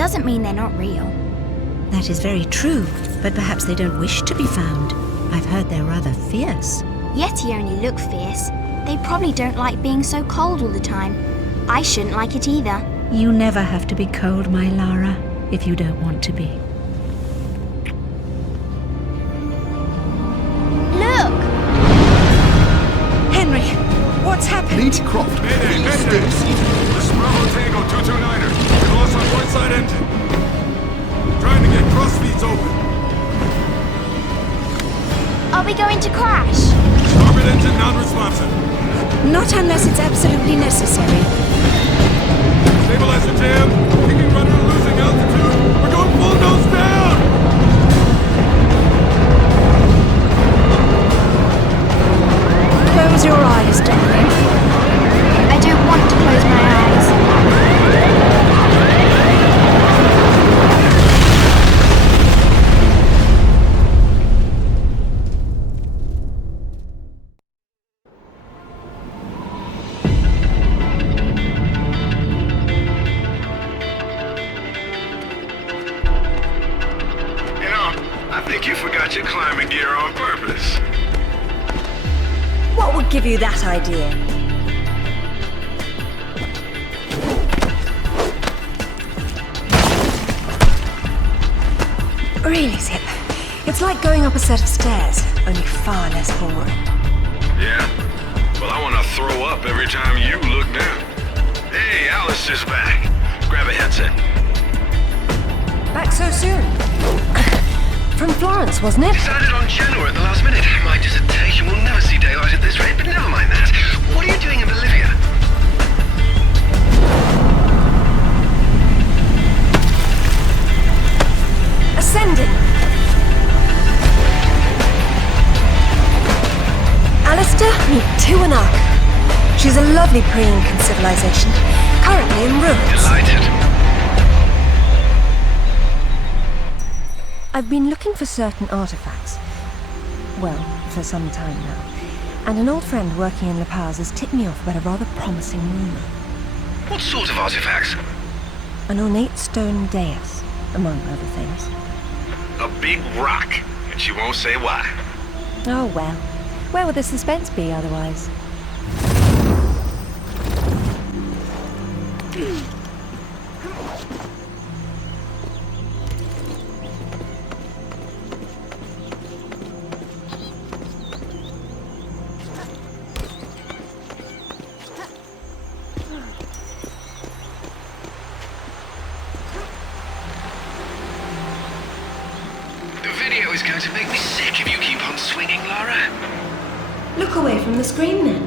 doesn't mean they're not real. That is very true, but perhaps they don't wish to be found. I've heard they're rather fierce. Yeti only look fierce. They probably don't like being so cold all the time. I shouldn't like it either. You never have to be cold, my Lara, if you don't want to be. Look! Henry, what's happened? Leeds Croft. Mayday, mayday! This is Bravo Tango 229er. We lost our port side engine. Trying to get cross feeds open. Are we going to crash? Starboard engine non-responsive. Not unless it's absolutely necessary. Stabilizer jam. Kicking rudder and losing altitude. We're going full nose down! Close your eyes, darling. I don't want to close my eyes. I think you forgot your climbing gear on purpose. What would give you that idea? Really, Zip? It's like going up a set of stairs, only far less boring. Yeah? Well, I want to throw up every time you look down. Hey, Alice is back. Grab a headset. Back so soon? From Florence, wasn't it? Decided on Genoa at the last minute. My dissertation will never see daylight at this rate, but never mind that. What are you doing in Bolivia? Ascending! Alistair, meet Tuanak. She's a lovely pre-Incan civilization, currently in ruins. Delighted. I've been looking for certain artifacts. Well, for some time now. And an old friend working in La Paz has tipped me off about a rather promising rumor. What sort of artifacts? An ornate stone dais, among other things. A big rock, and she won't say why. Oh well. Where would the suspense be otherwise? The video is going to make me sick if you keep on swinging, Lara. Look away from the screen then.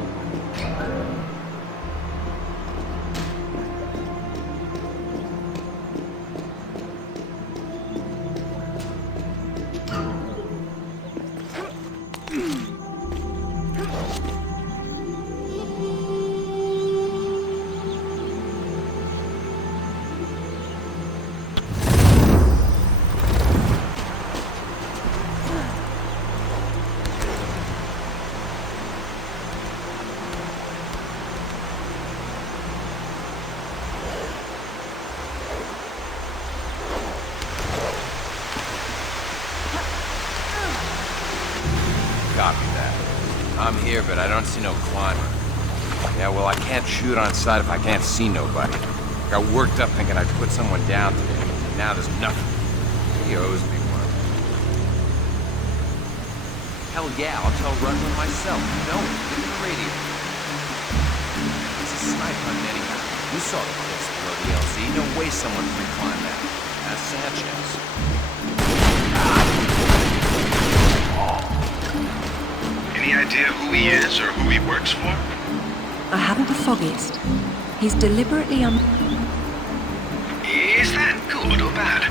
Copy that. I'm here, but I don't see no climber. Yeah, well, I can't shoot on sight if I can't see nobody. Got worked up thinking I'd put someone down today, and now there's nothing. He owes me one. Hell yeah, I'll tell Rudman myself. No, get the radio. It's a snipe hunt anyhow. You saw the cliffs below the LZ. No way someone free-climbed that. That's Sanchez. Any idea who he is or who he works for? I haven't the foggiest. He's deliberately Is that good or bad?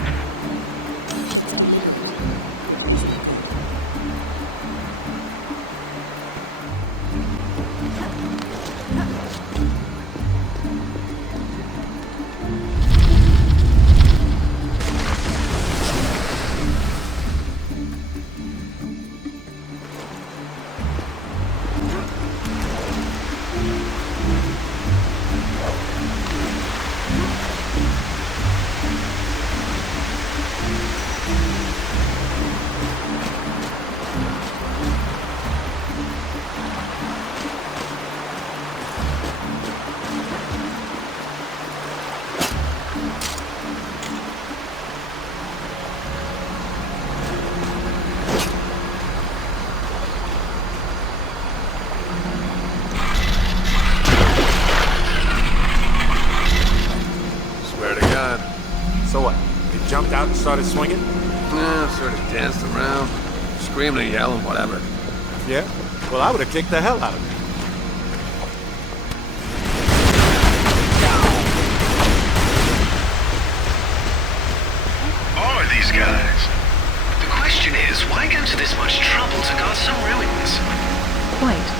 jumped out and started swinging? Yeah, sort of danced around, screaming and yelling, whatever. Yeah? Well, I would have kicked the hell out of him. Who are these guys? The question is, why go to this much trouble to guard some ruins? Quite.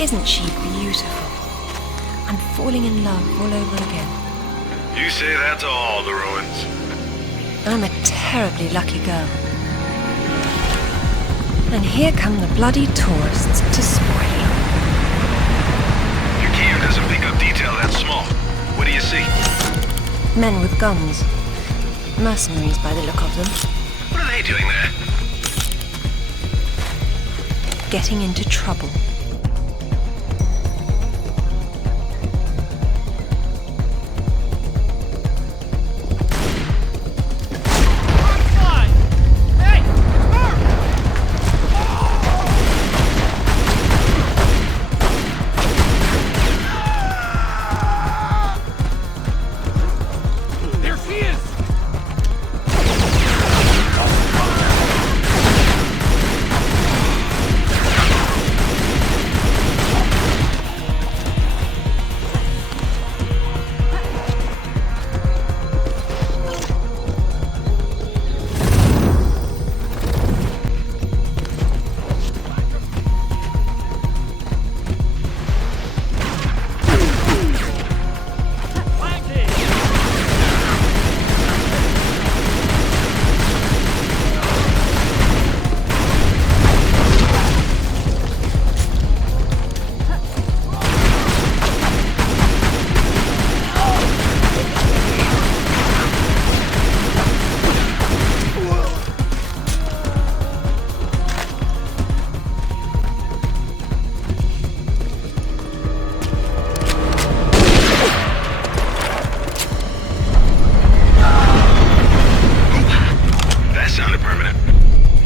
Isn't she beautiful? I'm falling in love all over again. You say that to all the ruins. I'm a terribly lucky girl. And here come the bloody tourists to spoil it. Your gear doesn't pick up detail that small. What do you see? Men with guns. Mercenaries by the look of them. What are they doing there? Getting into trouble.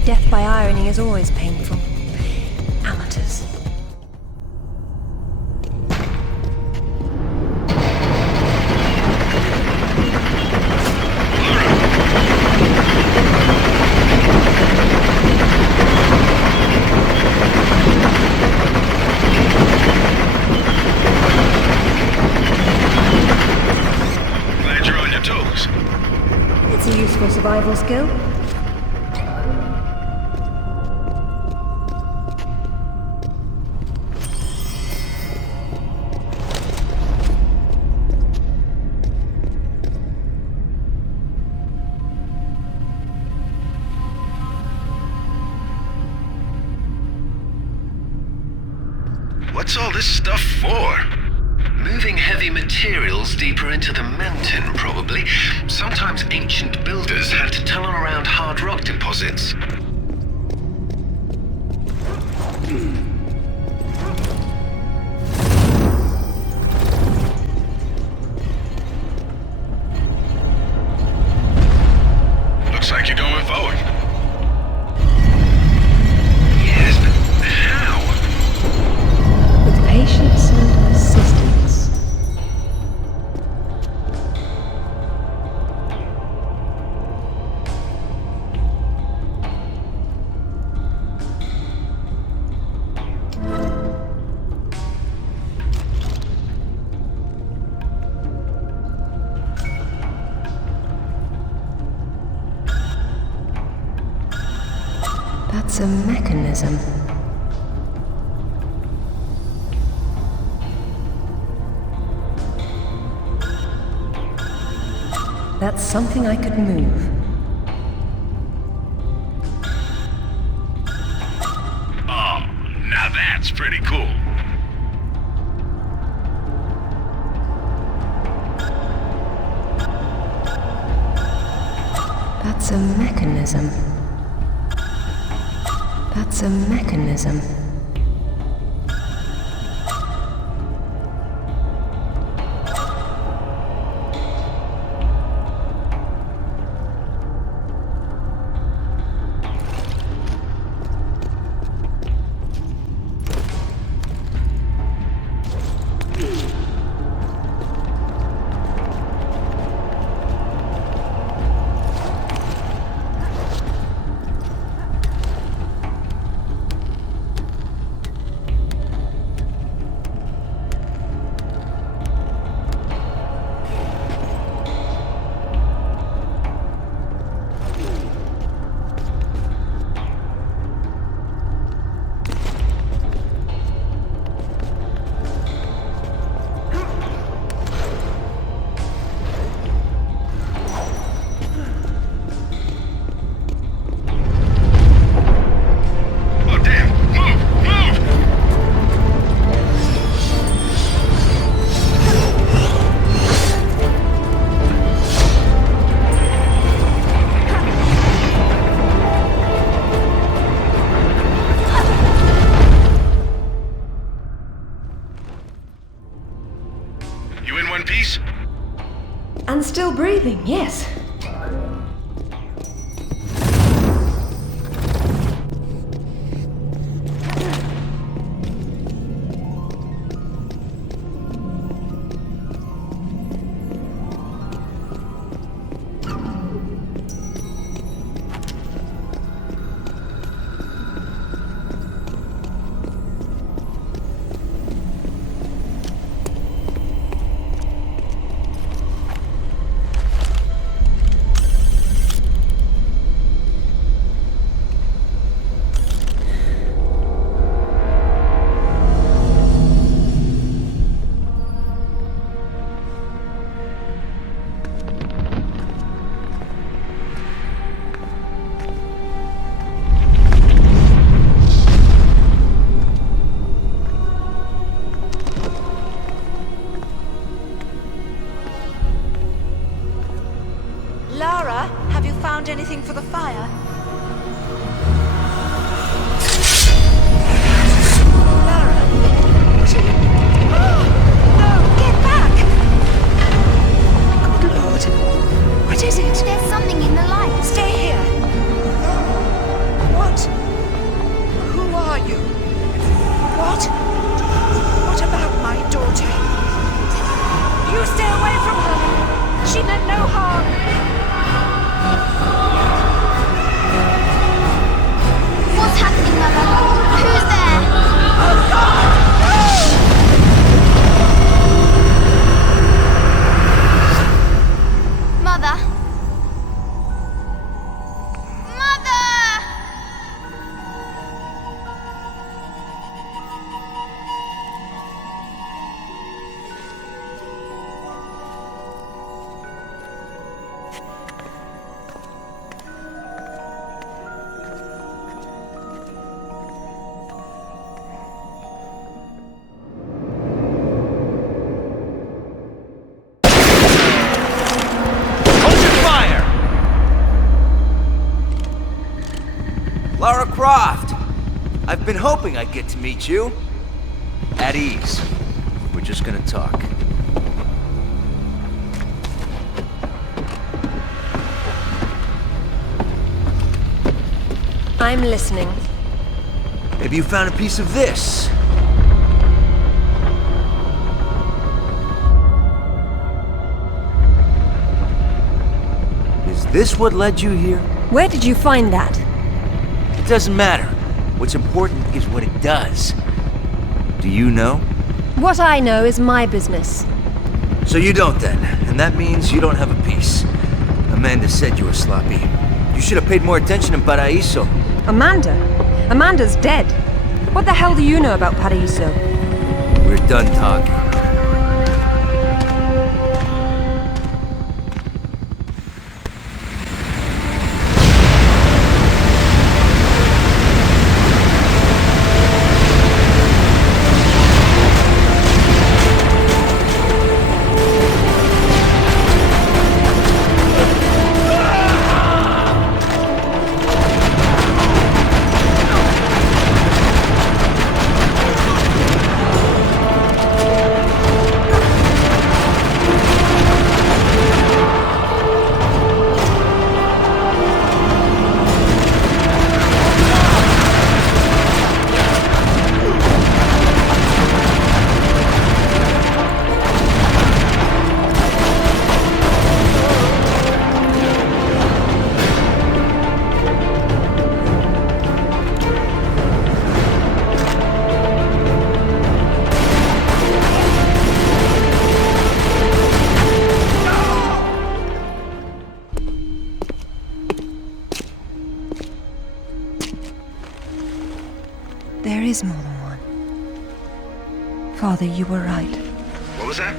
Death by irony is always painful. Amateurs. Glad you're on your toes. It's a useful survival skill. What's all this stuff for? Moving heavy materials deeper into the mountain, probably. Sometimes ancient builders had to tunnel around hard rock deposits. Looks like you're going forward. Yes, but how? With patience and persistence. That's a mechanism. That's something I could move. Oh, now that's pretty cool. That's a mechanism. That's a mechanism. And still breathing, yes. Lara, have you found anything for the fire? Lara? No, get back! Good Lord. What is it? There's something in the light. Stay here. What? Who are you? What? What about my daughter? You stay away from her! She meant no harm! What's happening, Mother? Who's there? Oh God! Mother? Mother! Lara Croft! I've been hoping I'd get to meet you. At ease. We're just gonna talk. I'm listening. Maybe you found a piece of this. Is this what led you here? Where did you find that? It doesn't matter. What's important is what it does. Do you know? What I know is my business. So you don't then, and that means you don't have a piece. Amanda said you were sloppy. You should have paid more attention in Paraíso. Amanda? Amanda's dead. What the hell do you know about Paraíso? We're done talking. Father, you were right. What was that?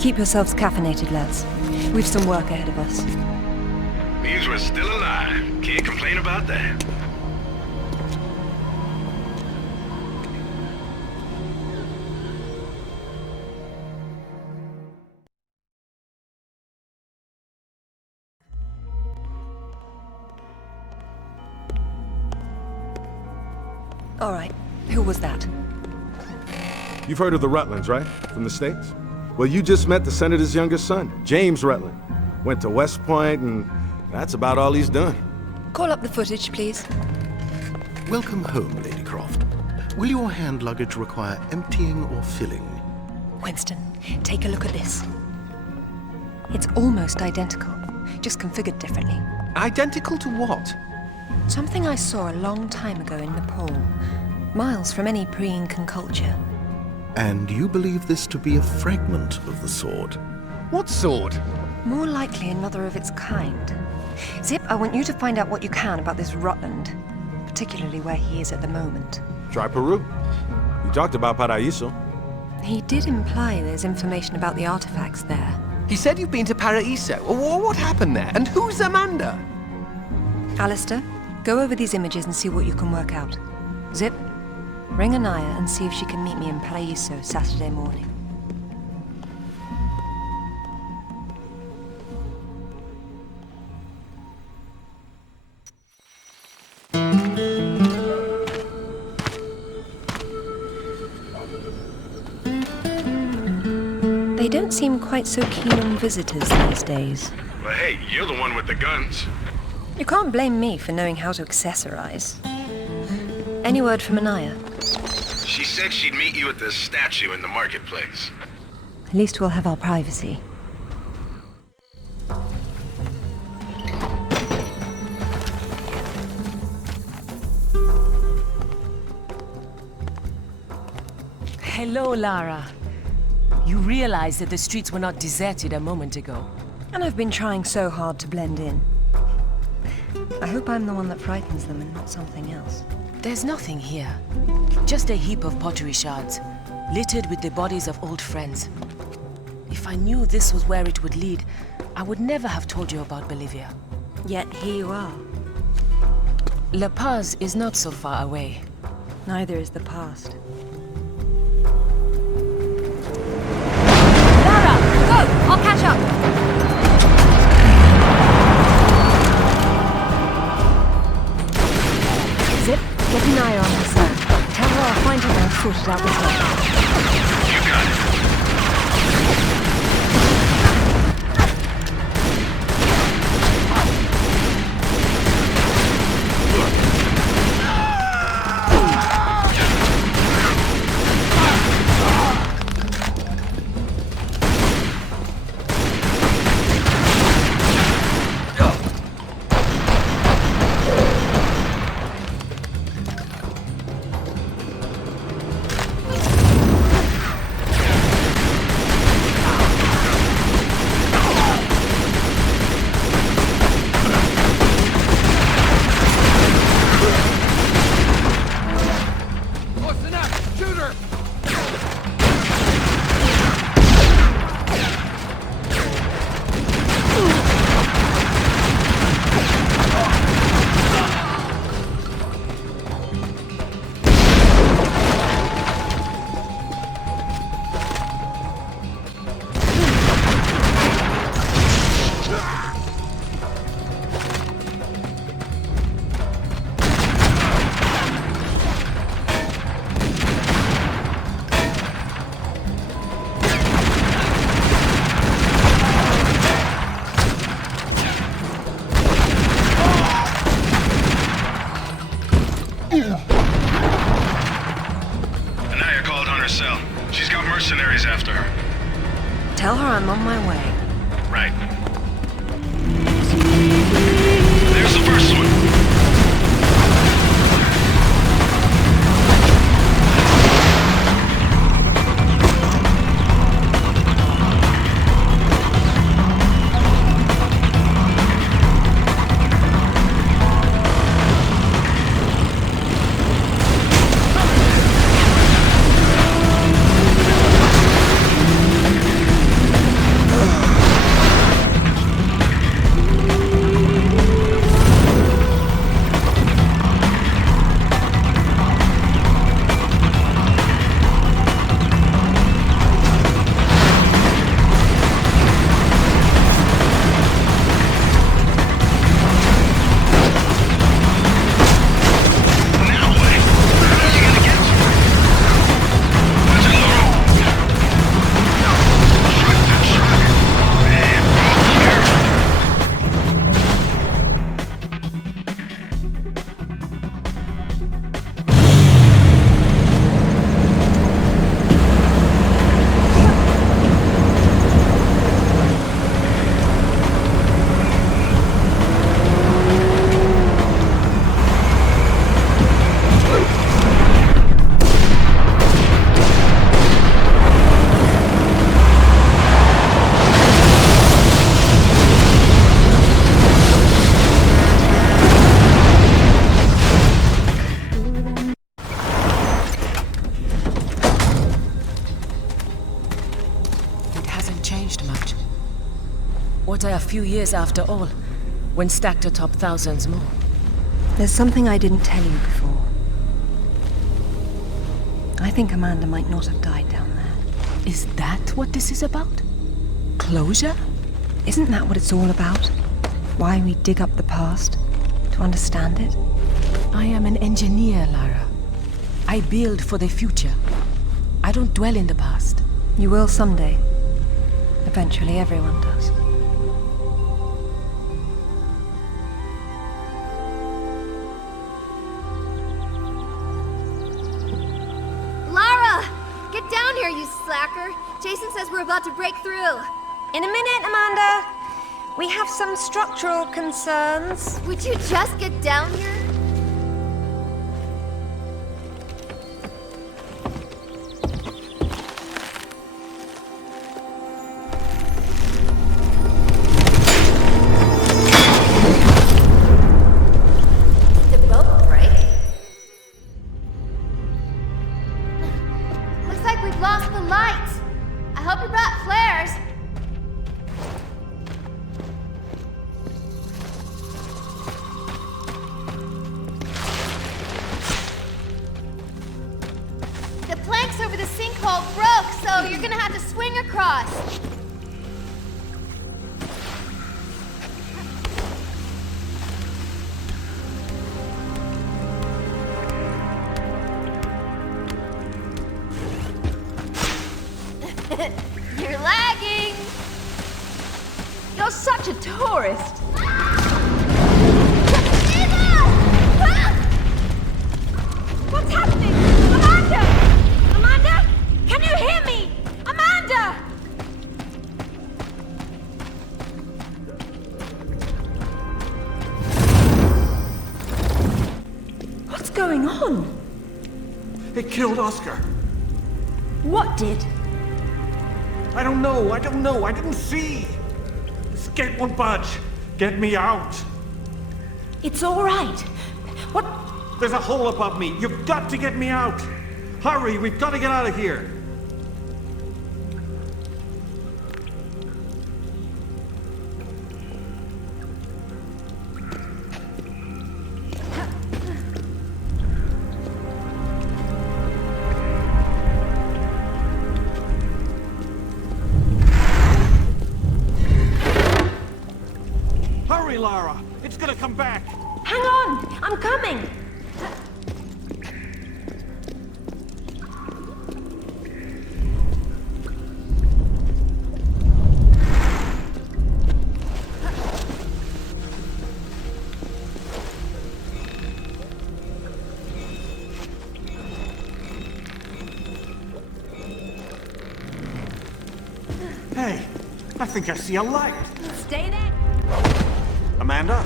Keep yourselves caffeinated, lads. We've some work ahead of us. Means we're still alive. Can't complain about that. All right, who was that? You've heard of the Rutlands, right? From the States? Well, you just met the senator's youngest son, James Rutland. Went to West Point, and that's about all he's done. Call up the footage, please. Welcome home, Lady Croft. Will your hand luggage require emptying or filling? Winston, take a look at this. It's almost identical, just configured differently. Identical to what? Something I saw a long time ago in Nepal, miles from any pre-Incan culture. And you believe this to be a fragment of the sword? What sword? More likely another of its kind. Zip, I want you to find out what you can about this Rutland, particularly where he is at the moment. Try Peru. You talked about Paraíso. He did imply there's information about the artifacts there. He said you've been to Paraíso. What happened there? And who's Amanda? Alistair, go over these images and see what you can work out. Zip, ring Anaya and see if she can meet me in Paraíso Saturday morning. They don't seem quite so keen on visitors these days. Well, hey, you're the one with the guns. You can't blame me for knowing how to accessorize. Any word from Anaya? She said she'd meet you at the statue in the marketplace. At least we'll have our privacy. Hello, Lara. You realize that the streets were not deserted a moment ago. And I've been trying so hard to blend in. I hope I'm the one that frightens them and not something else. There's nothing here. Just a heap of pottery shards, littered with the bodies of old friends. If I knew this was where it would lead, I would never have told you about Bolivia. Yet here you are. La Paz is not so far away. Neither is the past. Lara, go! I'll catch up! Zip, get an eye on her, sir. Tell her I'll find her and sort it out this way. You got it. Anaya called on her cell. She's got mercenaries after her. Tell her I'm on my way. Right. There's the first one. What are a few years after all, when stacked atop thousands more? There's something I didn't tell you before. I think Amanda might not have died down there. Is that what this is about? Closure? Isn't that what it's all about? Why we dig up the past? To understand it? I am an engineer, Lara. I build for the future. I don't dwell in the past. You will someday. Eventually, everyone does. Lara! Get down here, you slacker! Jason says we're about to break through. In a minute, Amanda. We have some structural concerns. Would you just get down here? Did the boat break? Looks like we've lost the light. I hope you brought flares. The planks over the sinkhole broke, so you're gonna have to swing across. You're lagging. You're such a tourist. What's happening? Amanda! Amanda? Can you hear me? Amanda! What's going on? It killed Oscar. What did? I don't know. I didn't see. This gate won't budge. Get me out. It's all right. What? There's a hole above me. You've got to get me out. Hurry, we've got to get out of here. Hurry, Lara. It's gonna come back. Hang on! I'm coming! Hey, I think I see a light. Stay there! Amanda?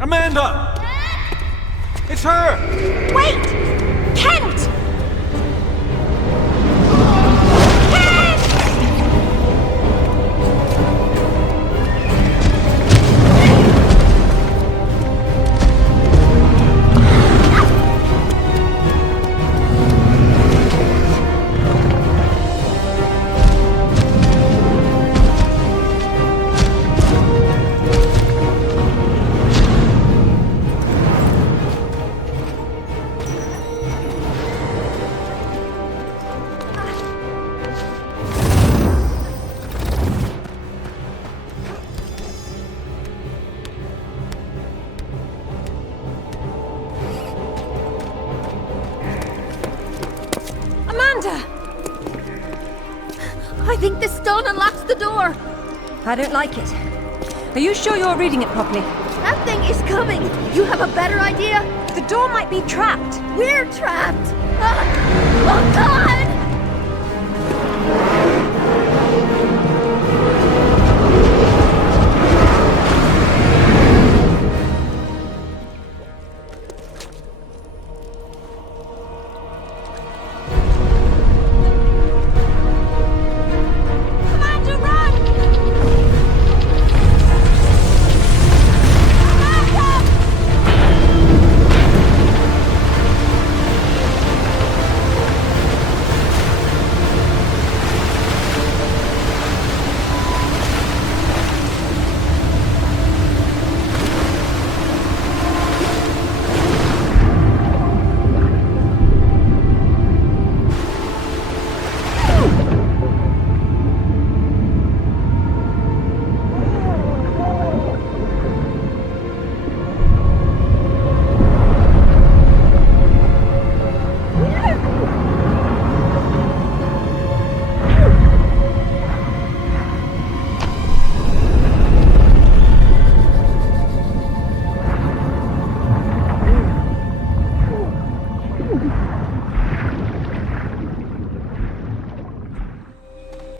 Amanda! It's her! Wait! Kent! I think this stone unlocks the door. I don't like it. Are you sure you're reading it properly? That thing is coming. You have a better idea? The door might be trapped. We're trapped. Oh, God!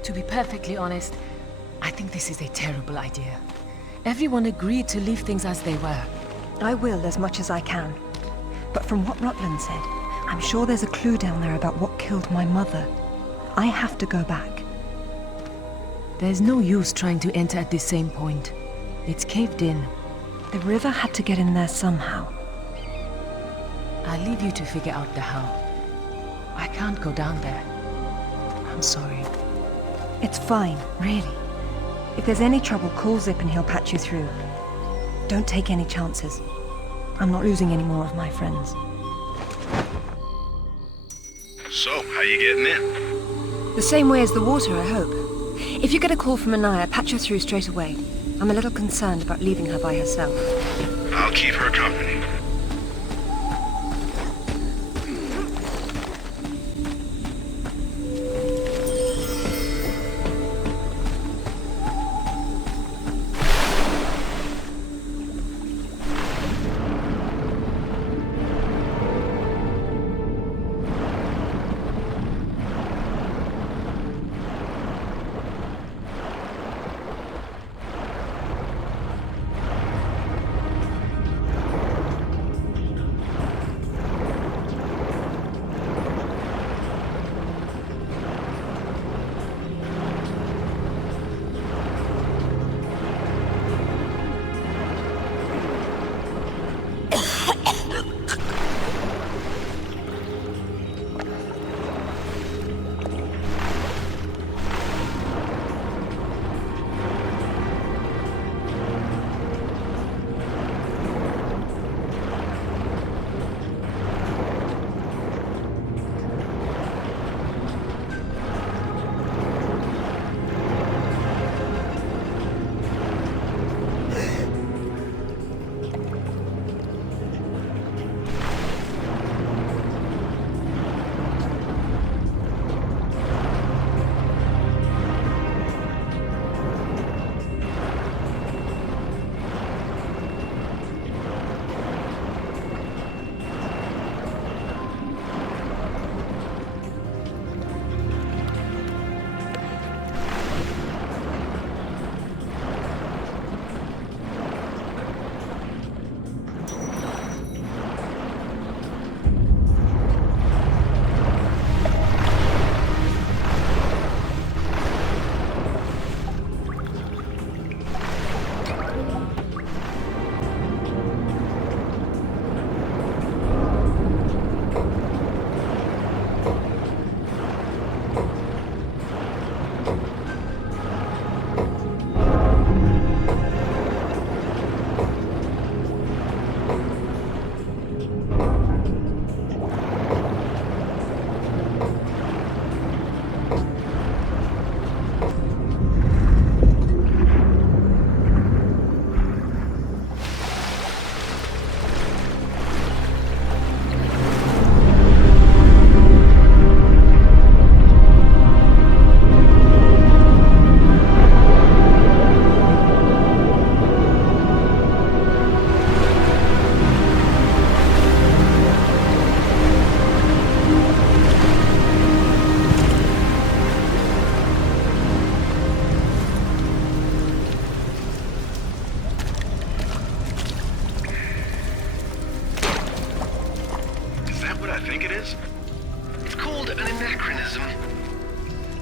To be perfectly honest, I think this is a terrible idea. Everyone agreed to leave things as they were. I will as much as I can. But from what Rutland said, I'm sure there's a clue down there about what killed my mother. I have to go back. There's no use trying to enter at this same point. It's caved in. The river had to get in there somehow. I'll leave you to figure out the how. I can't go down there. I'm sorry. It's fine, really. If there's any trouble, call Zip and he'll patch you through. Don't take any chances. I'm not losing any more of my friends. So, how you getting in? The same way as the water, I hope. If you get a call from Anaya, patch her through straight away. I'm a little concerned about leaving her by herself. I'll keep her company.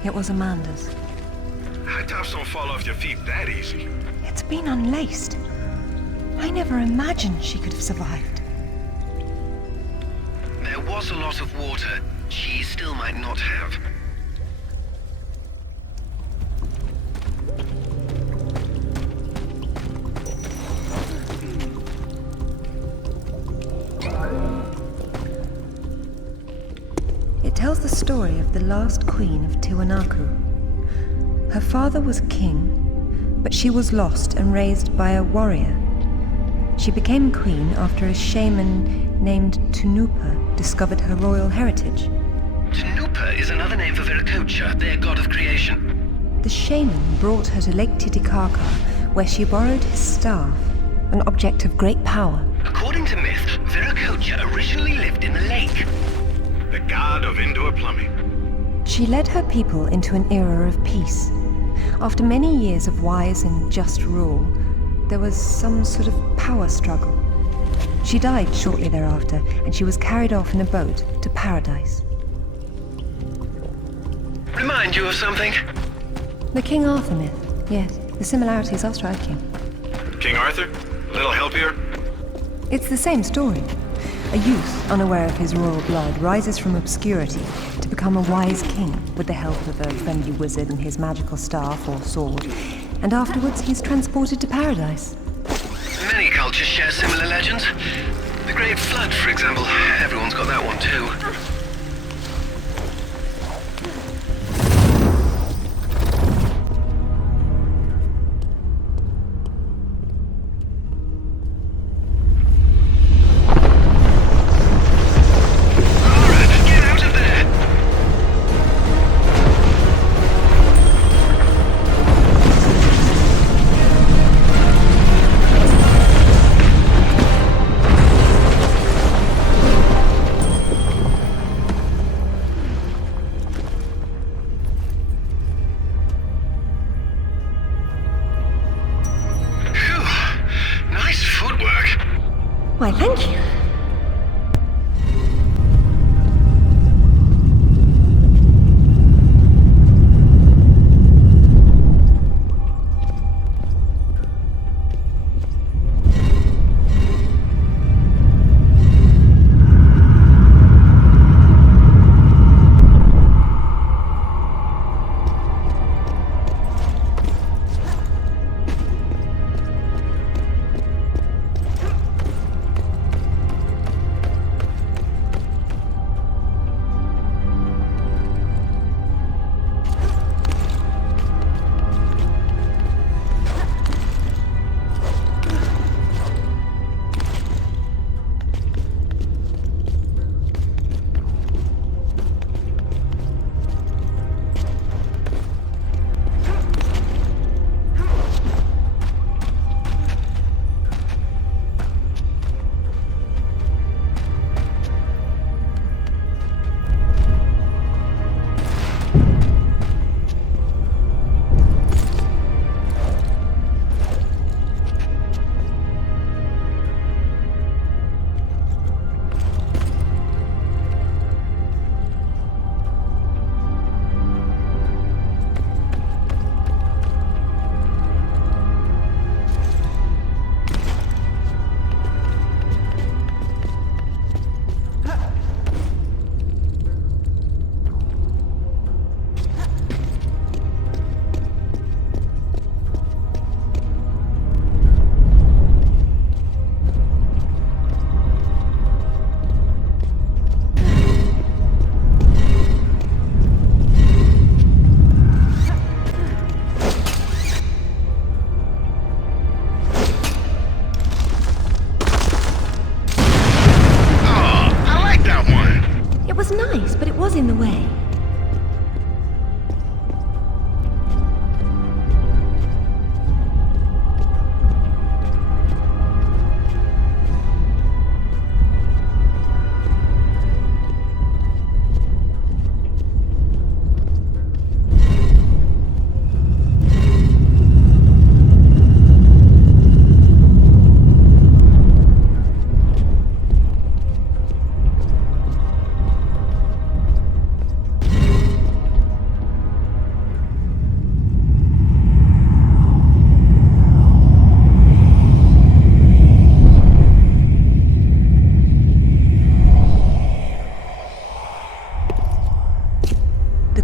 It was Amanda's. High tops don't fall off your feet that easy. It's been unlaced. I never imagined she could have survived. There was a lot of water. She still might not have. It tells the story of the last queen of Tiwanaku. Her father was king, but she was lost and raised by a warrior. She became queen after a shaman named Tunupa discovered her royal heritage. Tunupa is another name for Viracocha, their god of creation. The shaman brought her to Lake Titicaca, where she borrowed his staff, an object of great power. According to myth, Viracocha originally lived in the lake. The god of indoor plumbing. She led her people into an era of peace. After many years of wise and just rule, there was some sort of power struggle. She died shortly thereafter, and she was carried off in a boat to paradise. Remind you of something? The King Arthur myth, yes. The similarities are striking. King Arthur? A little help here? It's the same story. A youth, unaware of his royal blood, rises from obscurity to become a wise king with the help of a friendly wizard and his magical staff or sword, and afterwards he's transported to paradise. Many cultures share similar legends. The Great Flood, for example. Everyone's got that one too. Why, thank you. In the way.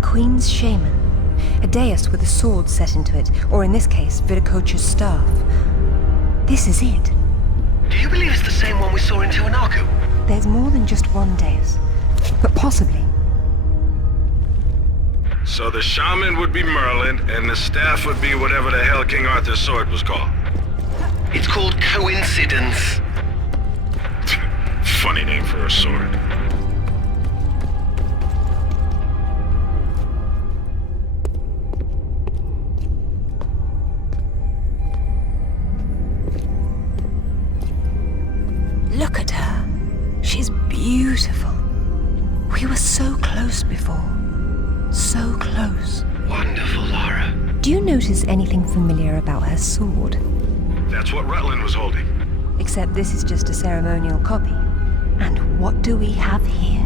Queen's shaman. A dais with a sword set into it, or in this case, Viracocha's staff. This is it. Do you believe it's the same one we saw in Tiwanaku? There's more than just one dais, but possibly. So the shaman would be Merlin, and the staff would be whatever the hell King Arthur's sword was called. It's called coincidence. Funny name for a sword. Look at her. She's beautiful. We were so close before. you notice anything familiar about her sword? That's what Rutland was holding. Except this is just a ceremonial copy. And what do we have here?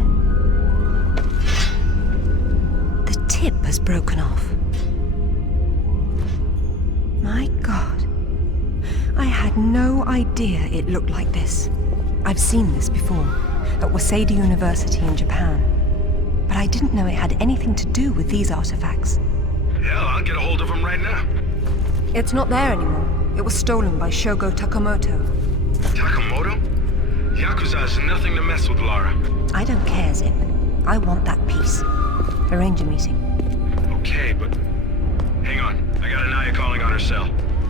The tip has broken off. My God. I had no idea it looked like this. I've seen this before, at Waseda University in Japan. But I didn't know it had anything to do with these artifacts. Hell, I'll get a hold of him right now. It's not there anymore. It was stolen by Shogo Takamoto. Takamoto? Yakuza's nothing to mess with, Lara. I don't care, Zip. I want that piece. Arrange a meeting. Okay, but... Hang on. I got Anaya calling on her cell.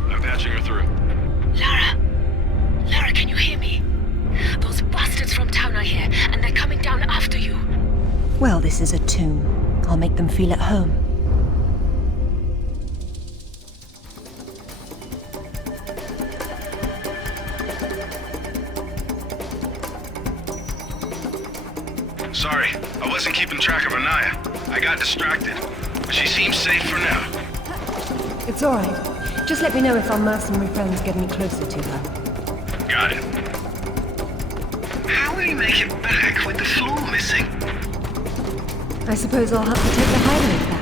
I'm patching her through. Lara! Lara, can you hear me? Those bastards from town are here, and they're coming down after you. Well, this is a tomb. I'll make them feel at home. Sorry, I wasn't keeping track of Anaya. I got distracted. But she seems safe for now. It's all right. Just let me know if our mercenary friends get any closer to her. Got it. How will you make it back with the floor missing? I suppose I'll have to take the highway back.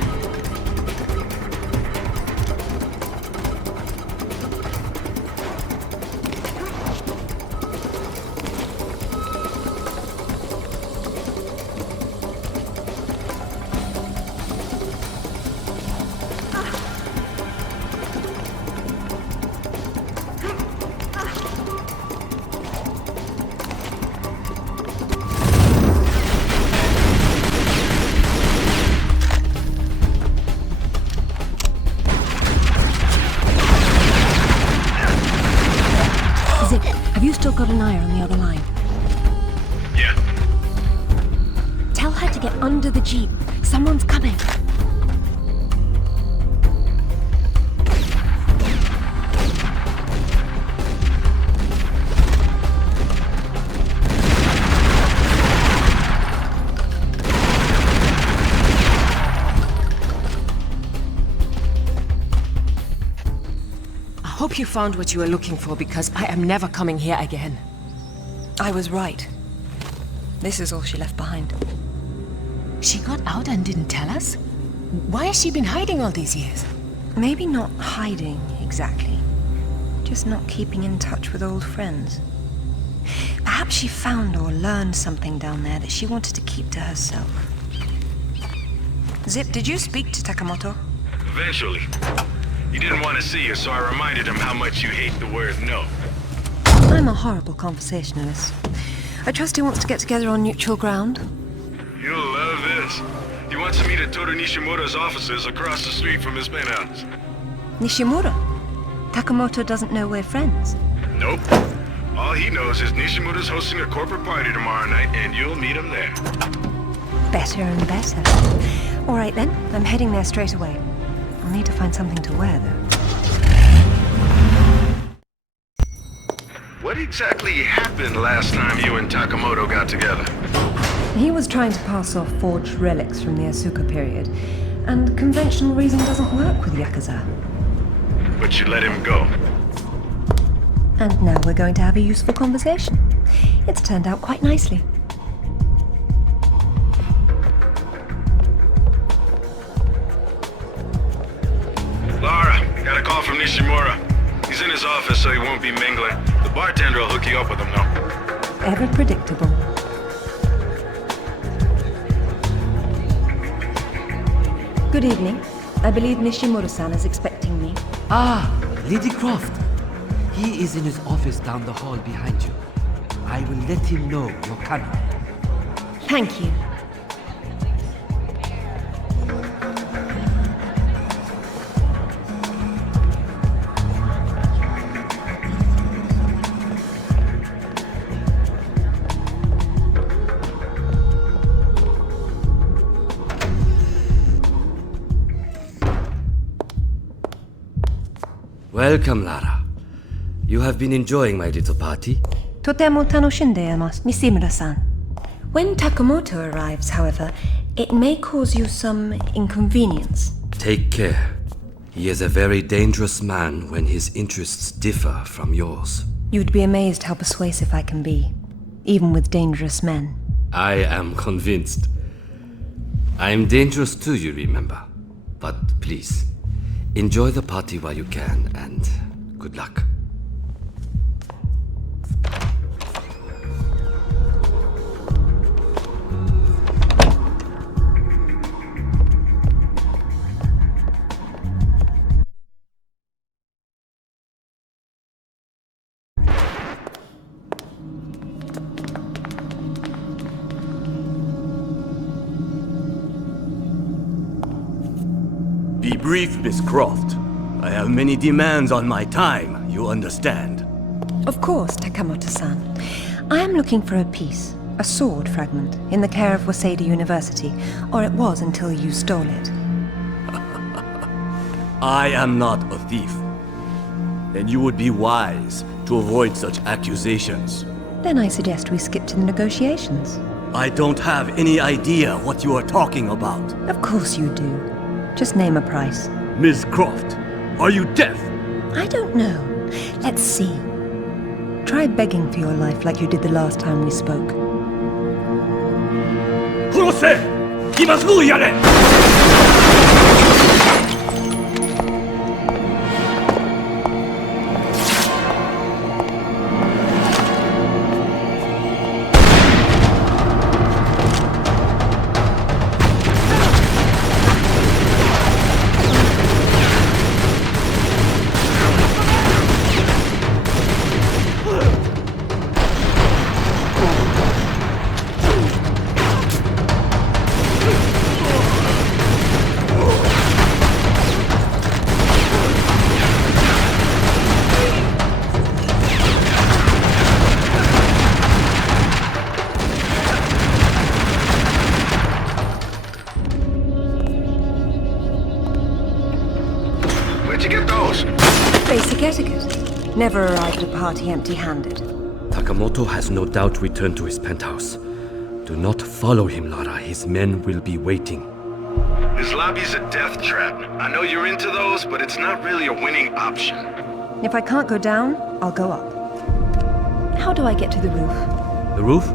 Have you still got an eye on the other line? Yeah. Tell her to get under the jeep. Someone's coming. I hope you found what you were looking for, because I am never coming here again. I was right. This is all she left behind. She got out and didn't tell us? Why has she been hiding all these years? Maybe not hiding, exactly. Just not keeping in touch with old friends. Perhaps she found or learned something down there that she wanted to keep to herself. Zip, did you speak to Takamoto? Eventually. He didn't want to see you, so I reminded him how much you hate the word no. I'm a horrible conversationalist. I trust he wants to get together on neutral ground. You'll love this. He wants to meet at Toru Nishimura's offices across the street from his penthouse. Nishimura? Takamoto doesn't know we're friends. Nope. All he knows is Nishimura's hosting a corporate party tomorrow night, and you'll meet him there. Better and better. All right then, I'm heading there straight away. I'll need to find something to wear, though. What exactly happened last time you and Takamoto got together? He was trying to pass off forged relics from the Asuka period, and conventional reason doesn't work with Yakuza. But you let him go. And now we're going to have a useful conversation. It's turned out quite nicely. Lara, got a call from Nishimura. He's in his office, so he won't be mingling. The bartender will hook you up with him, though. Ever predictable. Good evening. I believe Nishimura-san is expecting me. Ah, Lady Croft. He is in his office down the hall behind you. I will let him know you're coming. Thank you. Welcome, Lara. You have been enjoying my little party? Totemo tanoshindeamasu, Nishimura-san. When Takamoto arrives, however, it may cause you some inconvenience. Take care. He is a very dangerous man when his interests differ from yours. You'd be amazed how persuasive I can be, even with dangerous men. I am convinced. I am dangerous too, you remember. But please, enjoy the party while you can, and good luck. Be brief, Miss Croft. I have many demands on my time, you understand. Of course, Takamoto-san. I am looking for a piece, a sword fragment, in the care of Waseda University, or it was until you stole it. I am not a thief. And you would be wise to avoid such accusations. Then I suggest we skip to the negotiations. I don't have any idea what you are talking about. Of course you do. Just name a price. Miss Croft, are you deaf? I don't know. Let's see. Try begging for your life like you did the last time we spoke. 殺せ! 今すぐやれ! Never arrived at a party empty-handed. Takamoto has no doubt returned to his penthouse. Do not follow him, Lara. His men will be waiting. His lobby's a death trap. I know you're into those, but it's not really a winning option. If I can't go down, I'll go up. How do I get to the roof? The roof?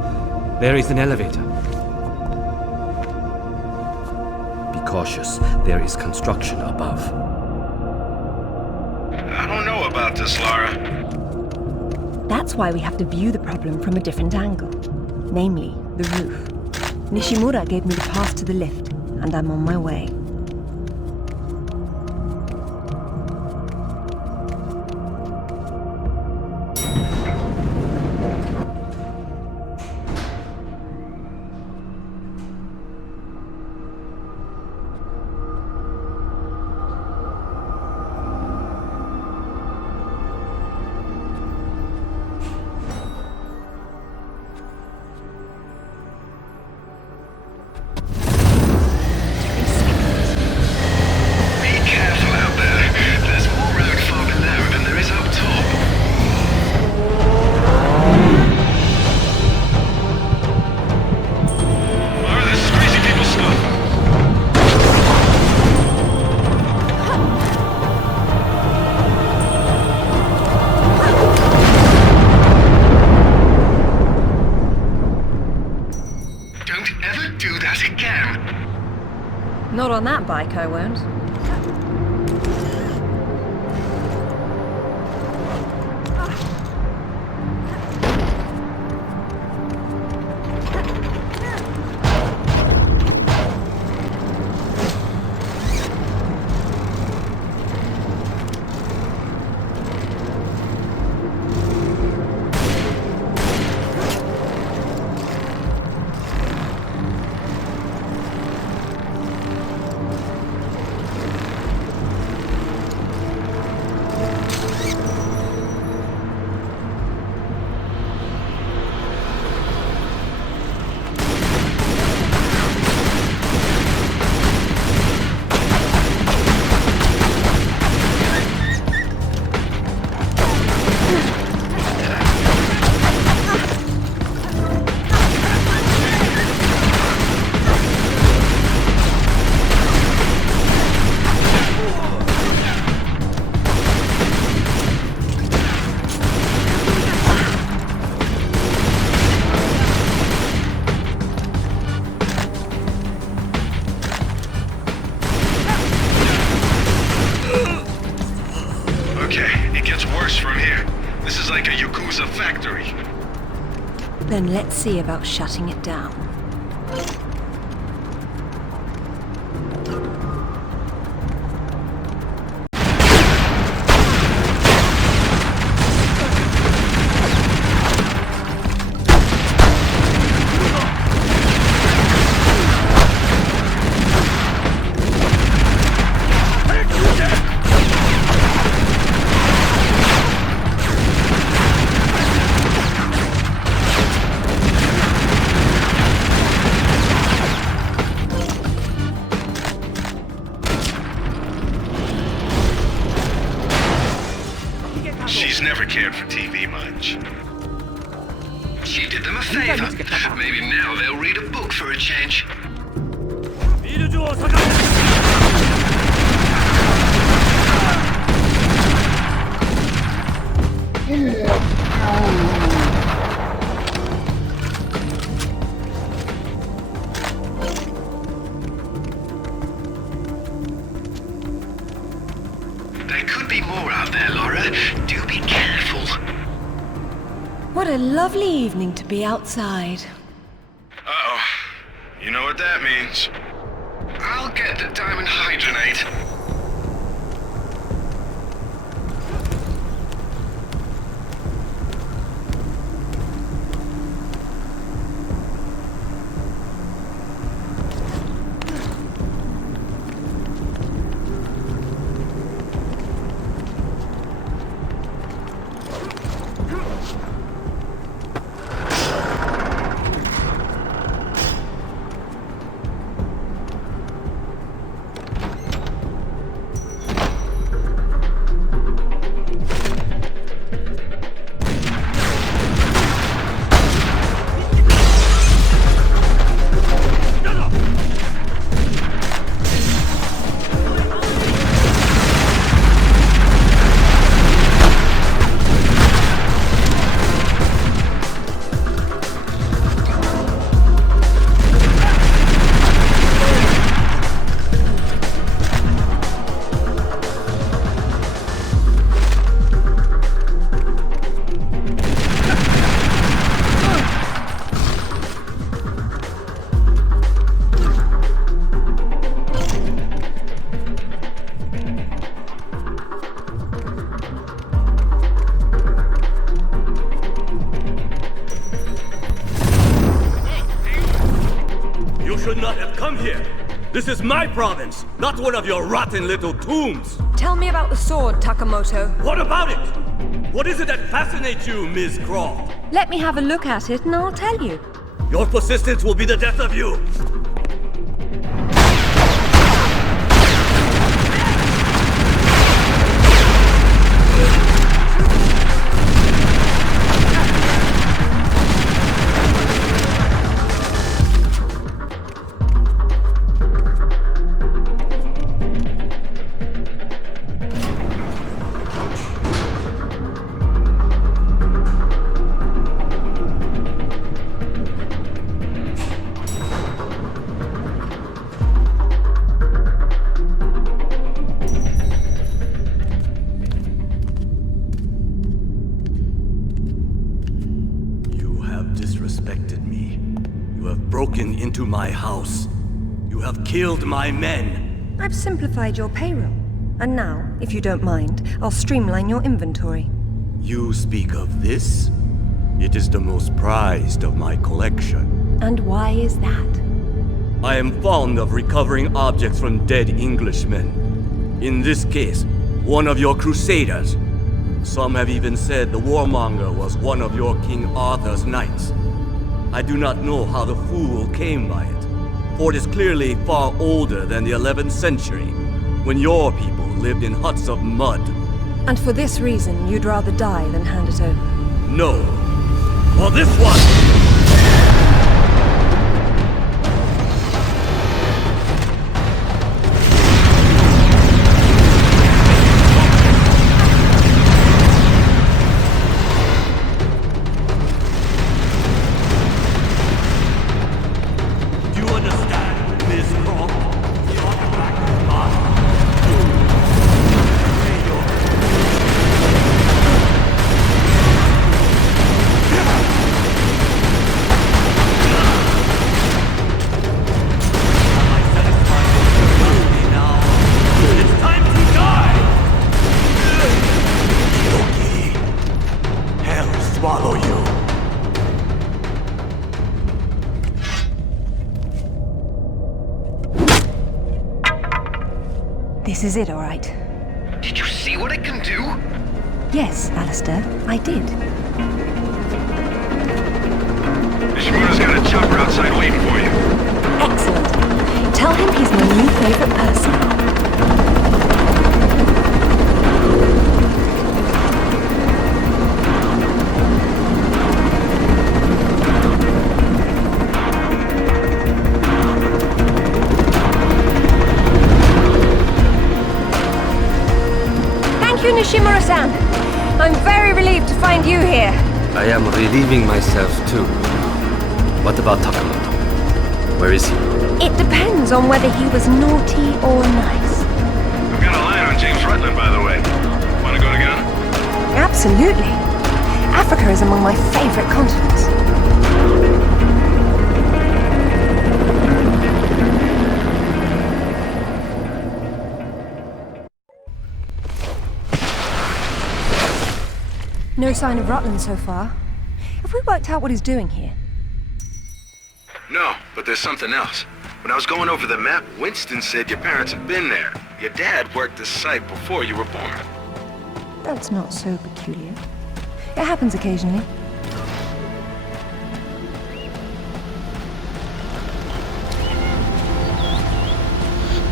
There is an elevator. Be cautious. There is construction above. I don't know about this, Lara. That's why we have to view the problem from a different angle. Namely, the roof. Nishimura gave me the pass to the lift, and I'm on my way. Not on that bike, I won't. is a factory. Then let's see about shutting it down. She's never cared for TV much. She did them a favor. Maybe now they'll read a book for a change. There could be more out there, Lara. Do be careful. What a lovely evening to be outside. Uh-oh. You know what that means. I'll get the diamond hydronate. This is my province, not one of your rotten little tombs! Tell me about the sword, Takamoto. What about it? What is it that fascinates you, Ms. Croft? Let me have a look at it and I'll tell you. Your persistence will be the death of you! Into my house. You have killed my men. I've simplified your payroll. And now, if you don't mind, I'll streamline your inventory. You speak of this? It is the most prized of my collection. And why is that? I am fond of recovering objects from dead Englishmen. In this case, one of your crusaders. Some have even said the warmonger was one of your King Arthur's knights. I do not know how the fool came by it, for it is clearly far older than the 11th century, when your people lived in huts of mud. And for this reason, you'd rather die than hand it over? No. For this one! This is it, all right. Did you see what it can do? Yes, Alistair, I did. Nishimura's got a chopper outside waiting for you. Excellent. Tell him he's my new favorite person. Thank you, Nishimura-san. I'm very relieved to find you here. I am relieving myself too. What about Takamoto? Where is he? It depends on whether he was naughty or nice. I've got a line on James Rutland, by the way. Wanna go together? Absolutely. Africa is among my favorite continents. No sign of Rutland so far. Have we worked out what he's doing here? No, but there's something else. When I was going over the map, Winston said your parents had been there. Your dad worked this site before you were born. That's not so peculiar. It happens occasionally.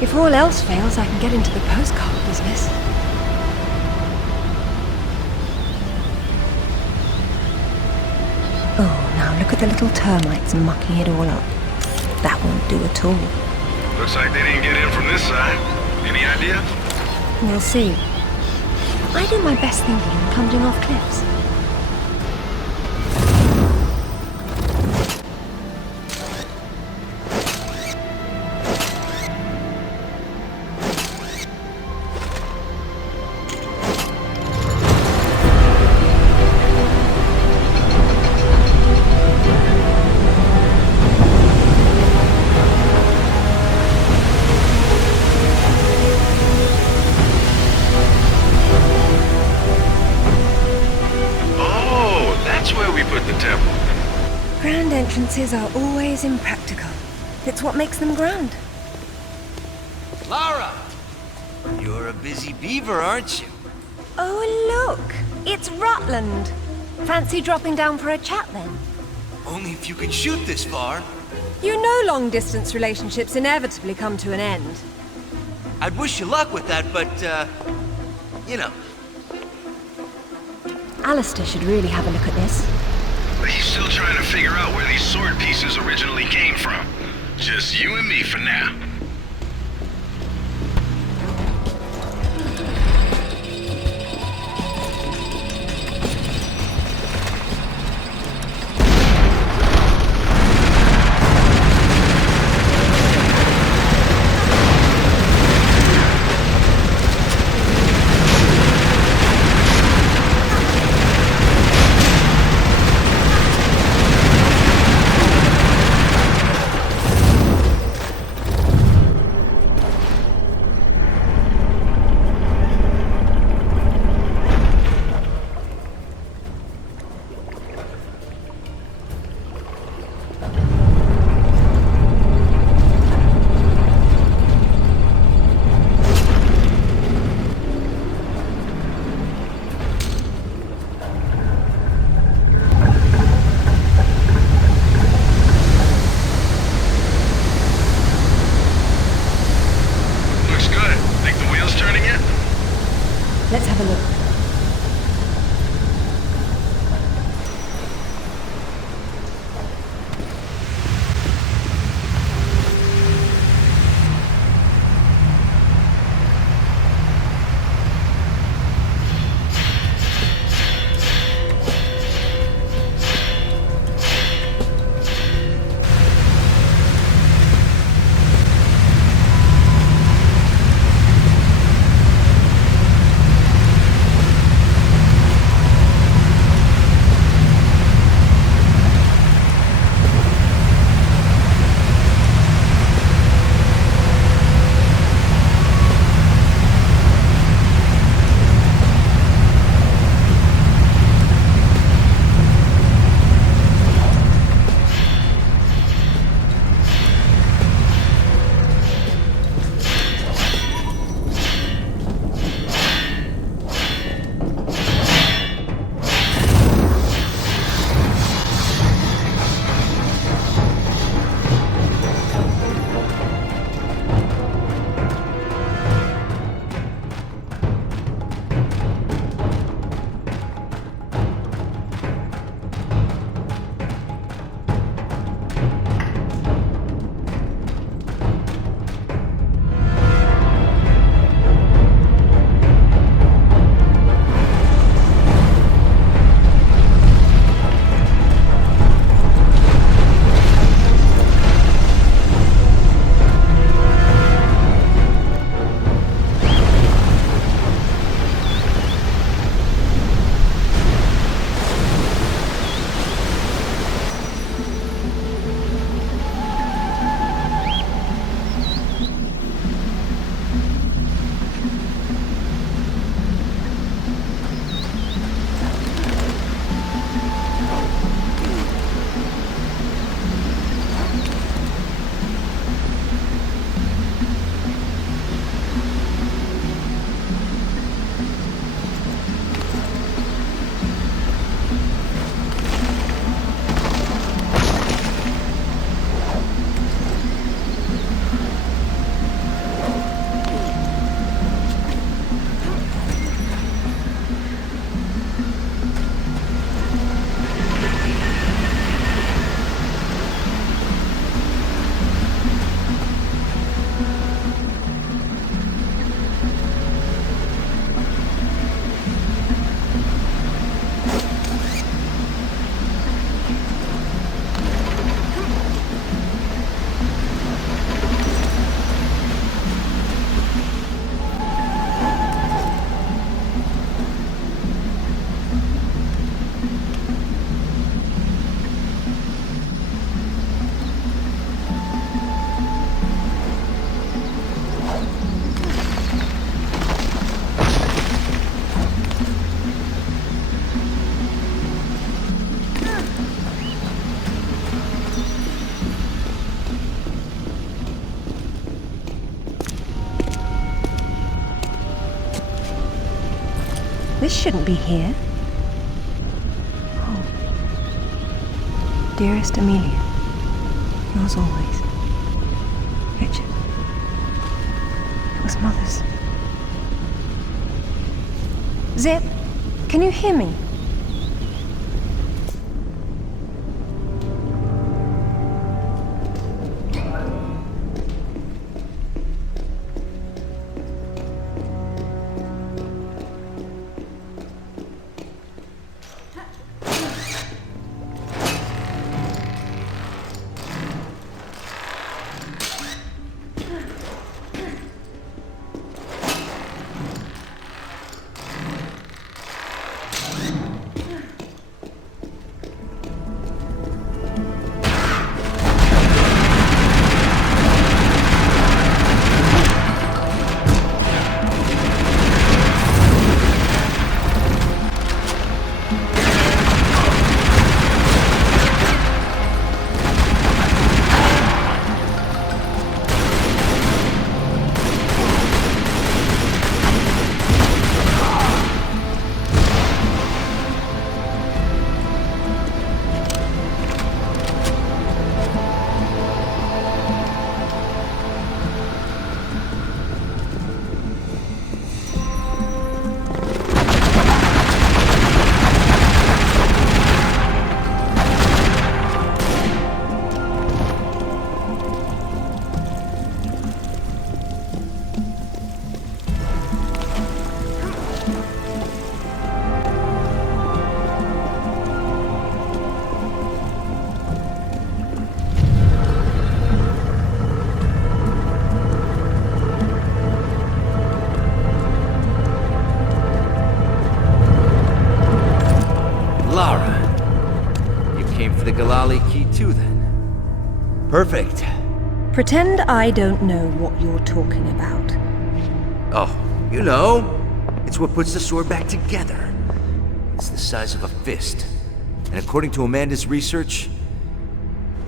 If all else fails, I can get into the postcard business. Oh, now look at the little termites mucking it all up. That won't do at all. Looks like they didn't get in from this side. Any idea? We'll see. I do my best thinking and plunging off cliffs. Grand entrances are always impractical. It's what makes them grand. Lara! You're a busy beaver, aren't you? Oh, look! It's Rutland. Fancy dropping down for a chat, then? Only if you can shoot this far. You know long-distance relationships inevitably come to an end. I'd wish you luck with that, but, you know. Alistair should really have a look at this. But he's still trying to figure out where these sword pieces originally came from. Just you and me for now. Let's have a look. This shouldn't be here. Oh. Dearest Amelia, yours always. Richard. It was Mother's. Zip, can you hear me? Lara. You came for the Galali key too, then? Perfect. Pretend I don't know what you're talking about. Oh, you know. It's what puts the sword back together. It's the size of a fist. And according to Amanda's research,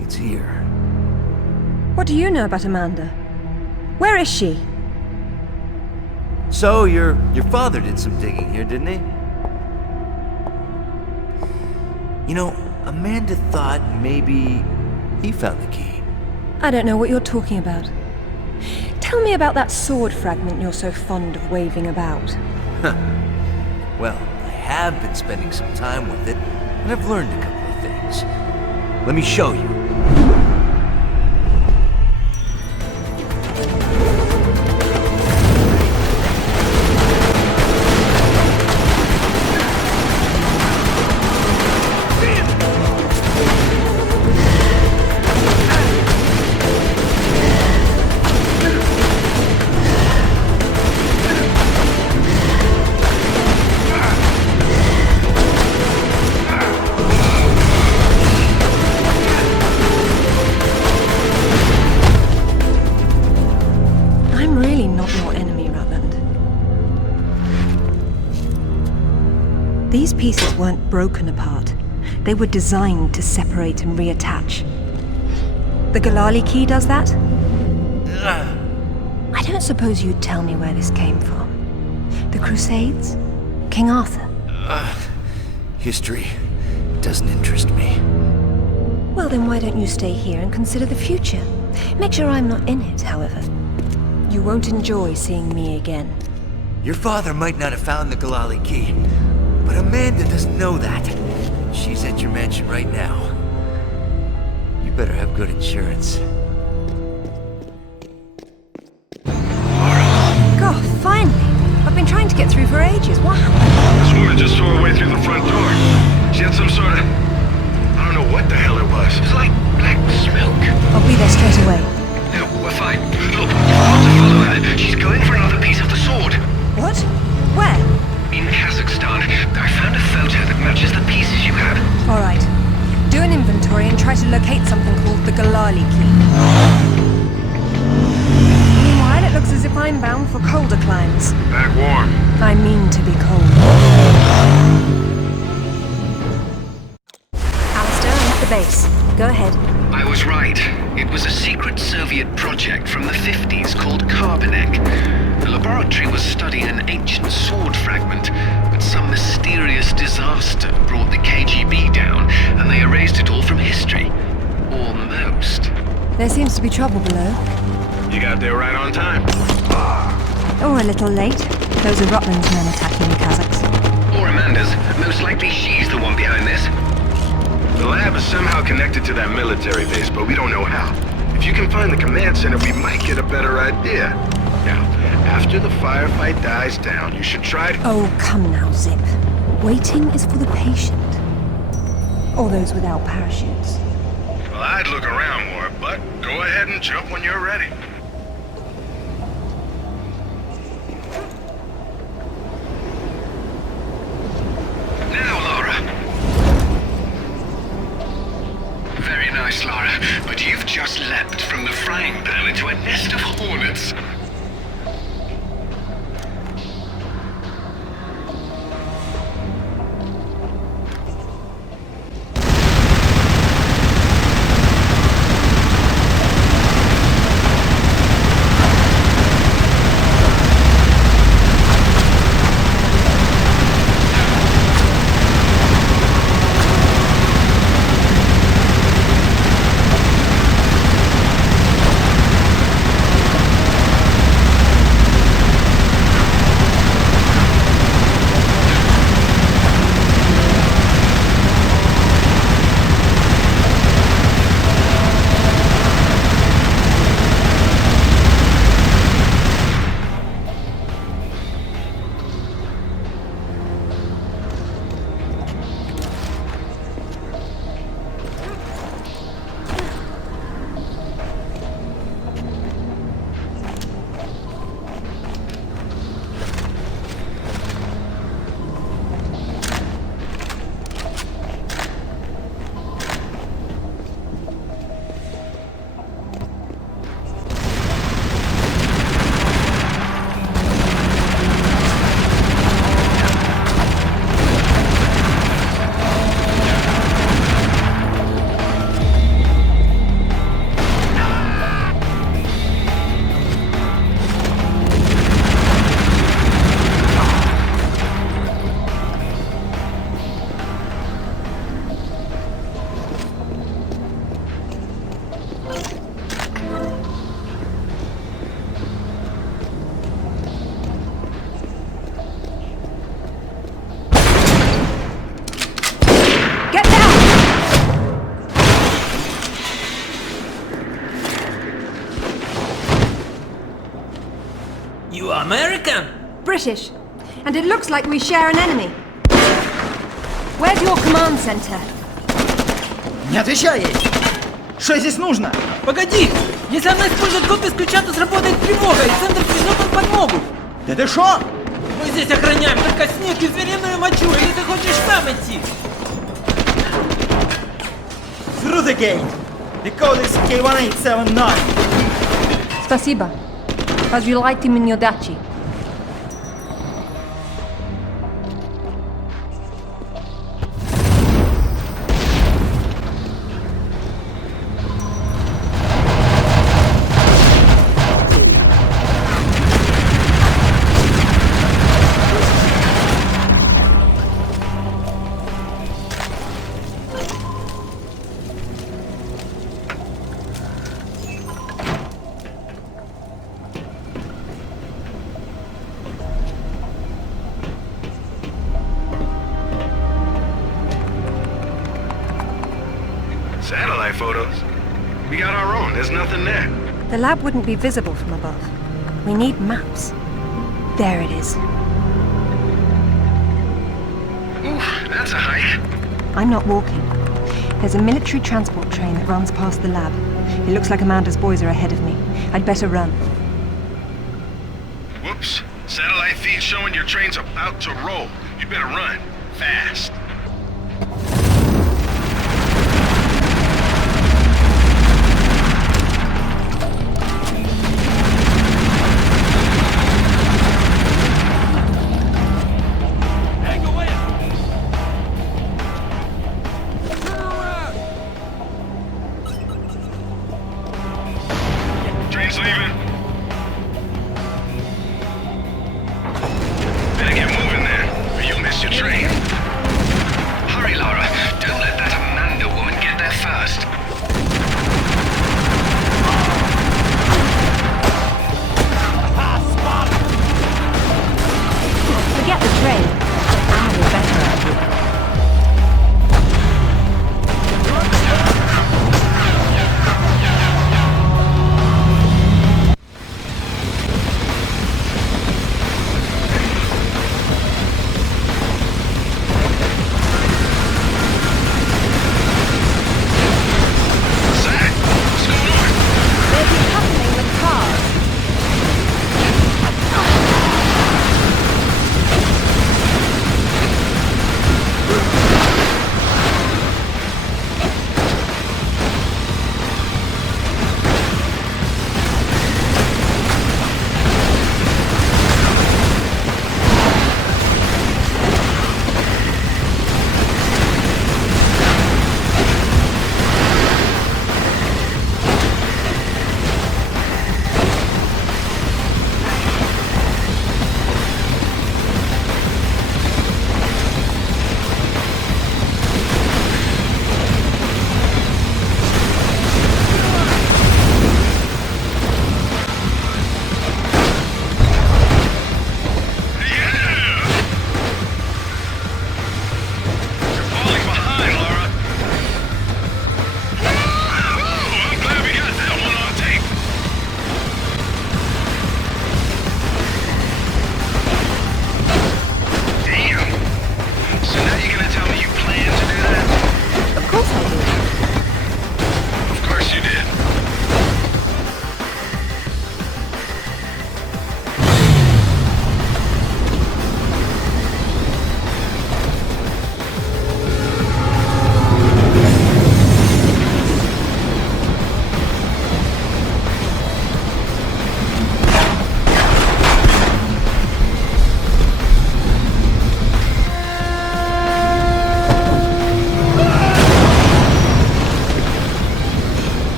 it's here. What do you know about Amanda? Where is she? So, your father did some digging here, didn't he? You know, Amanda thought maybe he found the key. I don't know what you're talking about. Tell me about that sword fragment you're so fond of waving about. Well, I have been spending some time with it, and I've learned a couple of things. Let me show you. These pieces weren't broken apart. They were designed to separate and reattach. The Galali key does that? I don't suppose you'd tell me where this came from. The Crusades? King Arthur? History doesn't interest me. Well, then why don't you stay here and consider the future? Make sure I'm not in it, however. You won't enjoy seeing me again. Your father might not have found the Galali key, but Amanda doesn't know that. She's at your mansion right now. You better have good insurance. God, finally! I've been trying to get through for ages. What happened? This woman just tore her way through the front door. She had some sort of... I don't know what the hell it was. It's like black smoke. I'll be there straight away. No, we're fine. Look, you've got to follow her. She's going for another piece of the sword. What? Where? In Kazakhstan. I found a photo that matches the pieces you have. All right. Do an inventory and try to locate something called the Galali key. Meanwhile, it looks as if I'm bound for colder climes. Back warm. I mean to be cold. Alistair, I'm at the base. Go ahead. I was right. It was a secret Soviet project from the 50s called Carbonek. The laboratory was studying an ancient sword fragment, but some mysterious disaster brought the KGB down, and they erased it all from history. Almost. There seems to be trouble below. You got there right on time. Or a little late. Those are Rutland's men attacking the Kazakhs. Or Amanda's. Most likely she's the one behind this. The lab is somehow connected to that military base, but we don't know how. If you can find the command center, we might get a better idea. Now, after the firefight dies down, you should try to... Oh, come now, Zip. Waiting is for the patient. Or those without parachutes. Well, I'd look around more, but go ahead and jump when you're ready. Now, Lara. Very nice, Lara, but you've just leapt from the frying pan into a nest of hornets. You American? British. And it looks like we share an enemy. Where's your command center? Не отвечай ей! Что здесь нужно? Погоди! Если она использует код без ключа, то сработает тревога, и центр пришлет нам подмогу! Да ты шо? Мы здесь охраняем только снег и звериную мочу, или ты хочешь сам идти? Through the gate! The code is K1879! Спасибо. Разжилайте мне удачи. Satellite photos? We got our own. There's nothing there. The lab wouldn't be visible from above. We need maps. There it is. Oof, that's a hike. I'm not walking. There's a military transport train that runs past the lab. It looks like Amanda's boys are ahead of me. I'd better run. Whoops. Satellite feed showing your train's about to roll. You better run. Fast.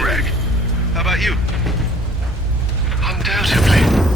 train wreck. How about you? Undoubtedly.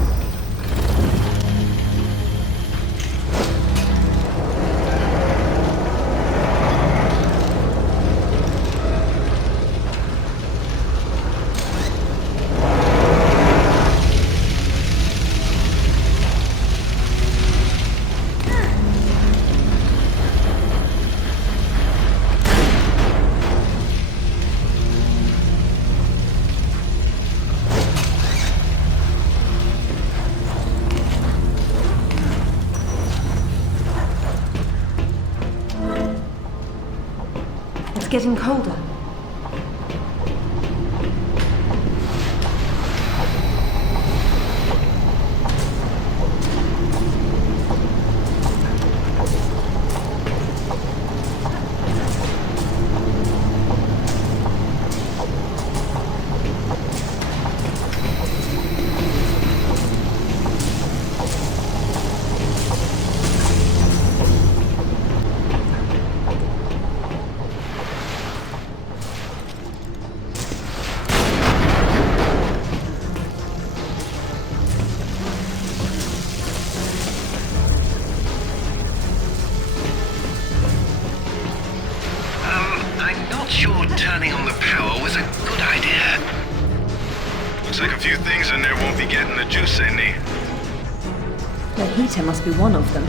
It's getting colder. Turning on the power was a good idea. Looks like a few things in there won't be getting the juice they need. The heater must be one of them.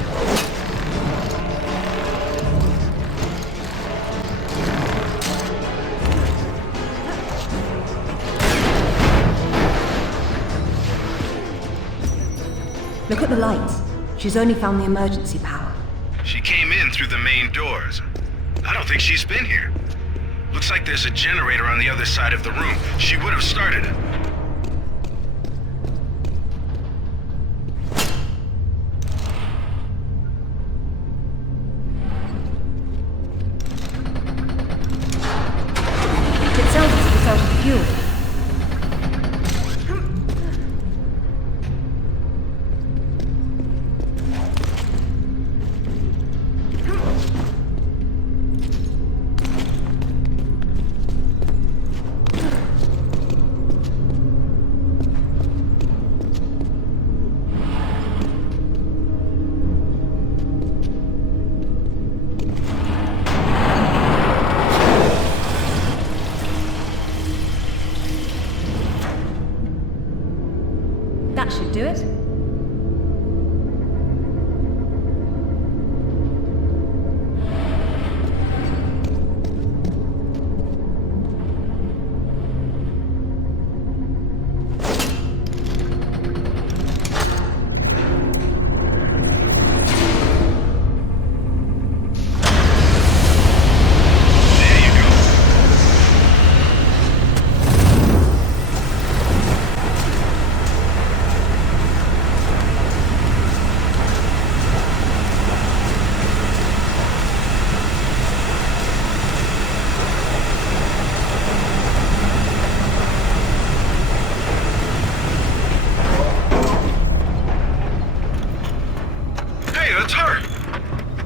Look at the lights. She's only found the emergency power. She came in through the main doors. I don't think she's been here. Looks like there's a generator on the other side of the room. She would have started it. It sounds as if it's out of fuel. That should do it.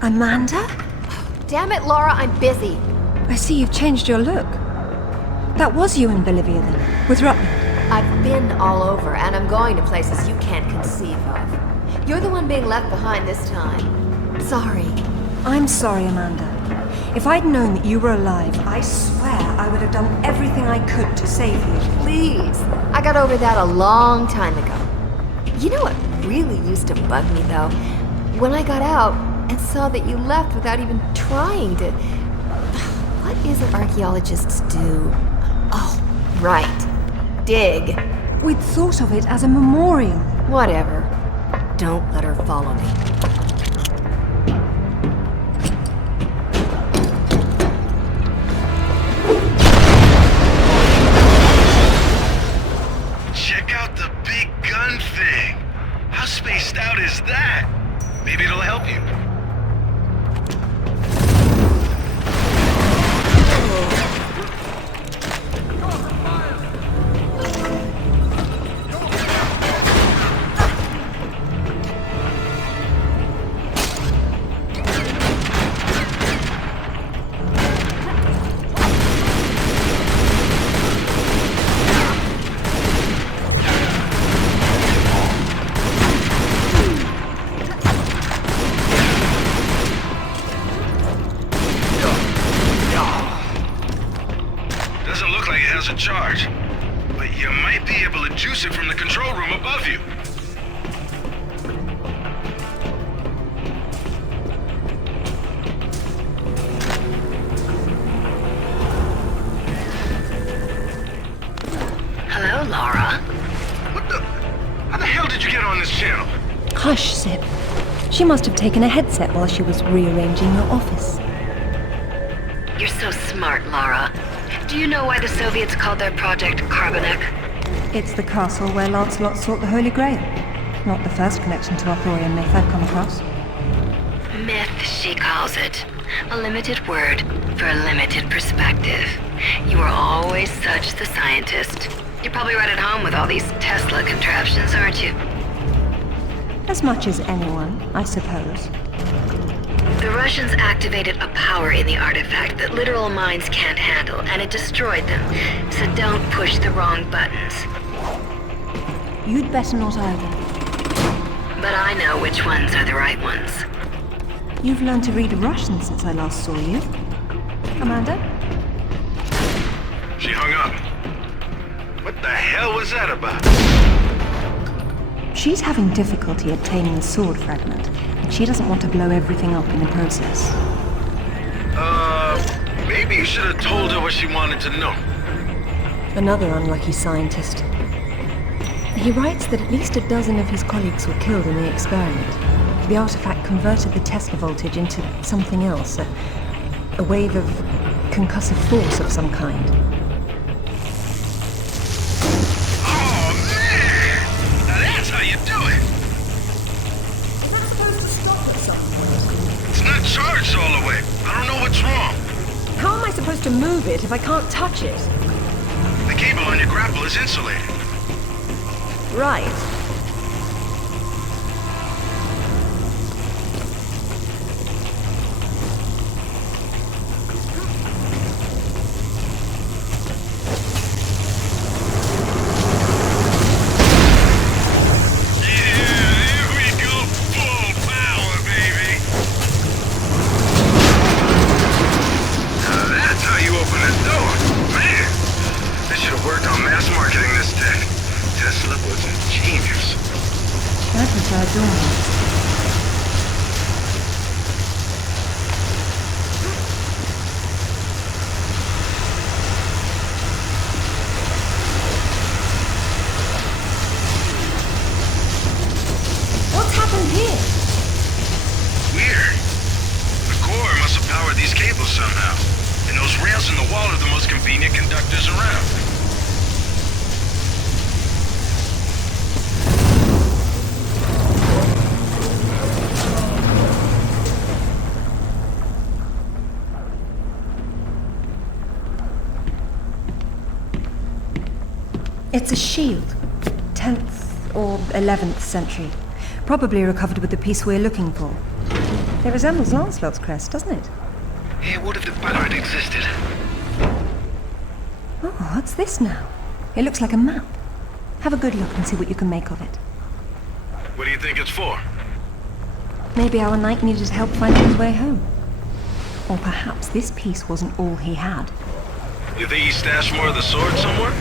Amanda? Damn it, Lara, I'm busy. I see you've changed your look. That was you in Bolivia then, with Rutland. I've been all over, and I'm going to places you can't conceive of. You're the one being left behind this time. Sorry. I'm sorry, Amanda. If I'd known that you were alive, I swear I would have done everything I could to save you. Please. I got over that a long time ago. You know what really used to bug me, though? When I got out and saw that you left without even trying to... What is it archaeologists do? Oh, right. Dig. We'd thought of it as a memorial. Whatever. Don't let her follow me. Check out the big gun thing. How spaced out is that? Maybe it'll help you. but you might be able to juice it from the control room above you. Hello, Lara. How the hell did you get on this channel? Hush, Sip. She must have taken a headset while she was rearranging your office. You're so smart, Lara. Do you know why the Soviets called their project Carbonek? It's the castle where Lancelot sought the Holy Grail. Not the first connection to Arthurian myth I've come across. Myth, she calls it. A limited word for a limited perspective. You are always such the scientist. You're probably right at home with all these Tesla contraptions, aren't you? As much as anyone, I suppose. The Russians activated a power in the artifact that literal minds can't handle, and it destroyed them. So don't push the wrong buttons. You'd better not either. But I know which ones are the right ones. You've learned to read Russian since I last saw you. Amanda? She hung up. What the hell was that about? She's having difficulty obtaining the sword fragment, and she doesn't want to blow everything up in the process. Maybe you should have told her what she wanted to know. Another unlucky scientist. He writes that at least a dozen of his colleagues were killed in the experiment. The artifact converted the Tesla voltage into something else, a wave of concussive force of some kind. Oh, man! Now that's how you do it! Is that supposed to stop at some point? It's not charged all the way. I don't know what's wrong. How am I supposed to move it if I can't touch it? The cable on your grapple is insulated. Right. What's happened here? Weird. The core must have powered these cables somehow. And those rails in the wall are the most convenient conductors around. It's a shield. 10th or 11th century. Probably recovered with the piece we're looking for. It resembles Lancelot's crest, doesn't it? Yeah, what if the pattern existed? Oh, what's this now? It looks like a map. Have a good look and see what you can make of it. What do you think it's for? Maybe our knight needed help finding his way home. Or perhaps this piece wasn't all he had. You think he stashed more of the sword somewhere?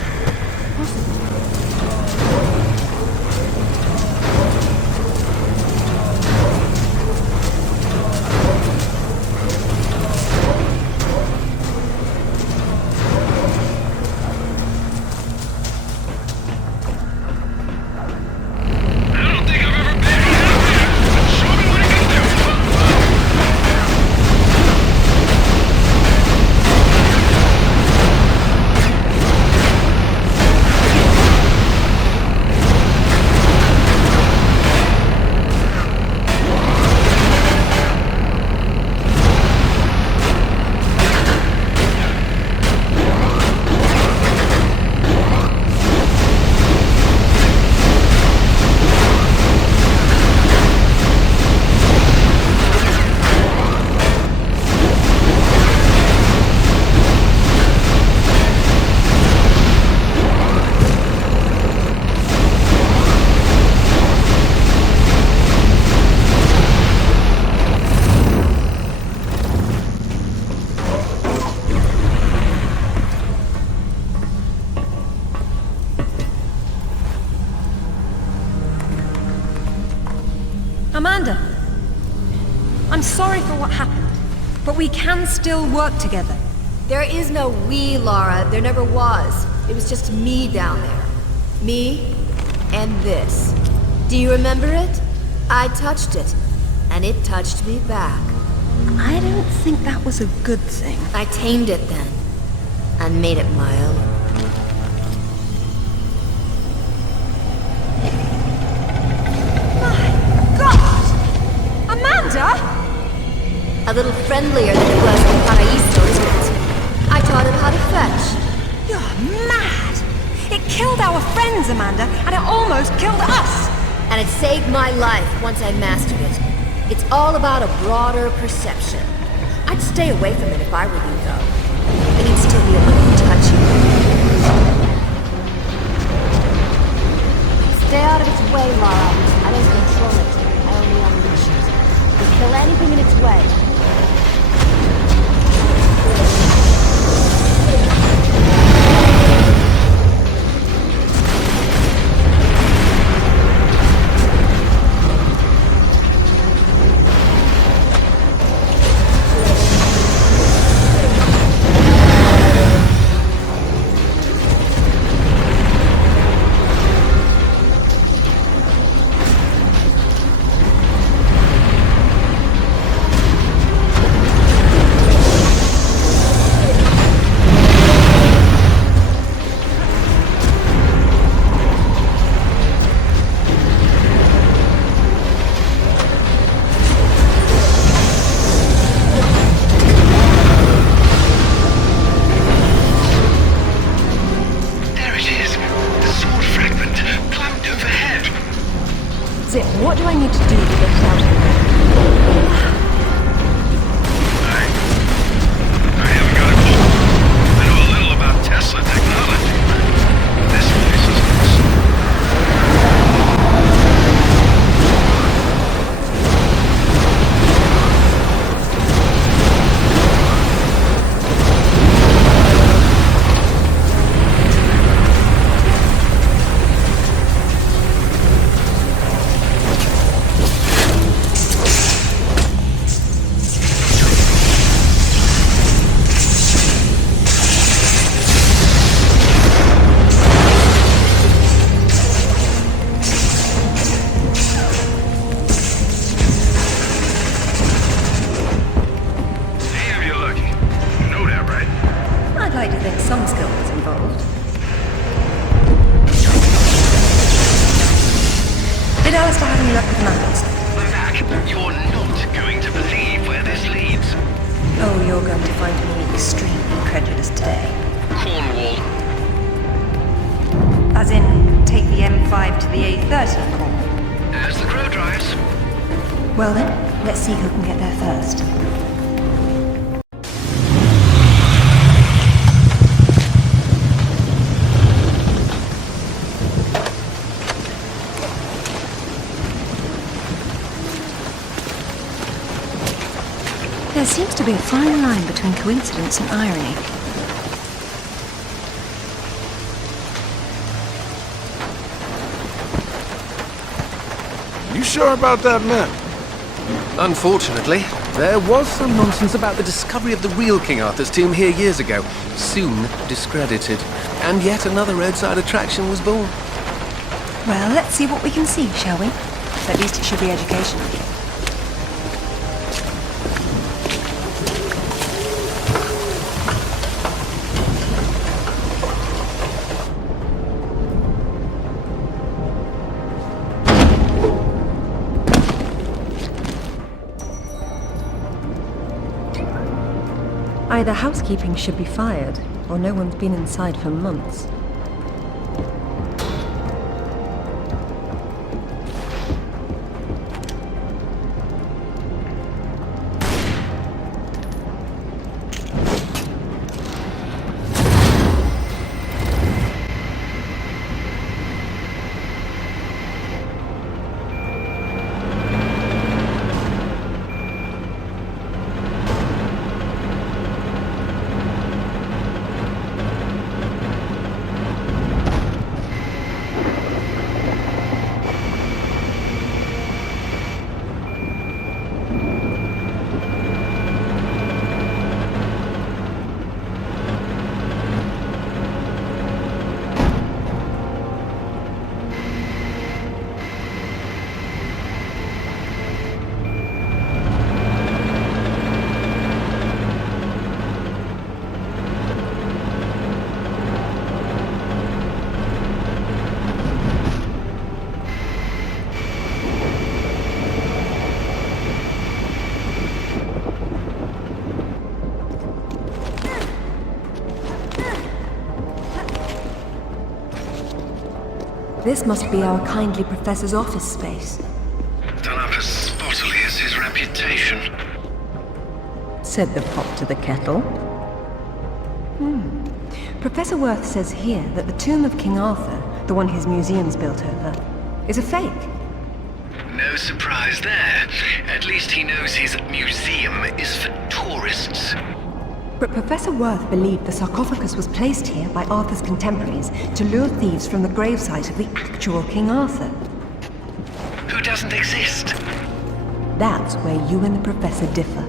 Amanda, I'm sorry for what happened, but we can still work together. There is no we, Lara. There never was. It was just me down there. Me and this. Do you remember it? I touched it, and it touched me back. I don't think that was a good thing. I tamed it then, and made it my own. My God! Amanda! A little friendlier than it was in Paraíso, isn't it? I taught him how to fetch. You're mad! It killed our friends, Amanda, and it almost killed us! And it saved my life once I mastered it. It's all about a broader perception. I'd stay away from it if I were you, though. It can still be a little touchy. Stay out of its way, Lara. I don't control it. I only unleash it. It'll kill anything in its way. Zip, what do I need to do to get out of here? I haven't got a clue. I know a little about Tesla technology, but this place is awesome. Well then, let's see who can get there first. There seems to be a fine line between coincidence and irony. You sure about that map? Unfortunately, there was some nonsense about the discovery of the real King Arthur's tomb here years ago, soon discredited. And yet another roadside attraction was born. Well, let's see what we can see, shall we? At least it should be educational. Either housekeeping should be fired, or no one's been inside for months. This must be our kindly professor's office space. Done up as spottily as his reputation. Said the pot to the kettle. Professor Worth says here that the tomb of King Arthur, the one his museum's built over, is a fake. No surprise there. At least he knows his museum is for tourists. But Professor Worth believed the sarcophagus was placed here by Arthur's contemporaries to lure thieves from the gravesite of the actual King Arthur. Who doesn't exist? That's where you and the Professor differ.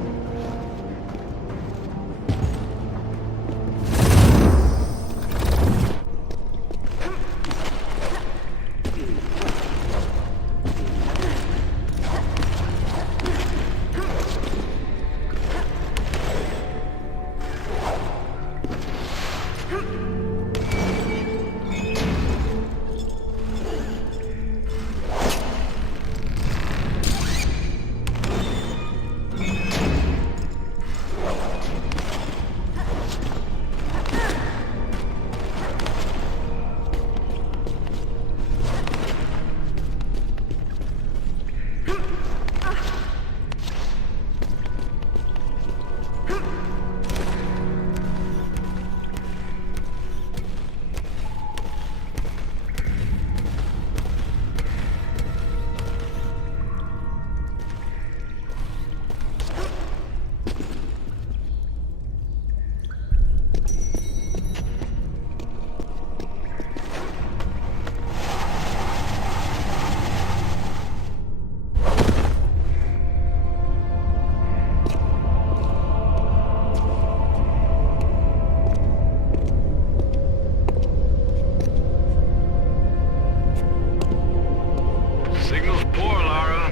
Signal's poor, Lara.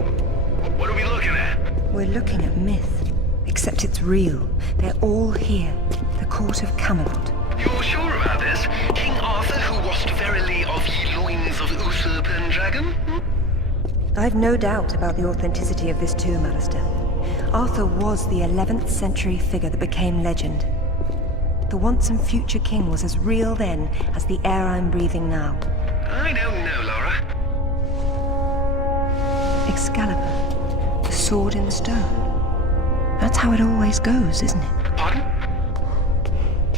What are we looking at? We're looking at myth, except it's real. They're all here. The court of Camelot. You're sure about this? King Arthur, who wast verily of ye loins of usurp and dragon? I've no doubt about the authenticity of this tomb, Alistair. Arthur was the 11th century figure that became legend. The once and future king was as real then as the air I'm breathing now. I don't know, Lara. Excalibur, the sword in stone. That's how it always goes, isn't it? Pardon?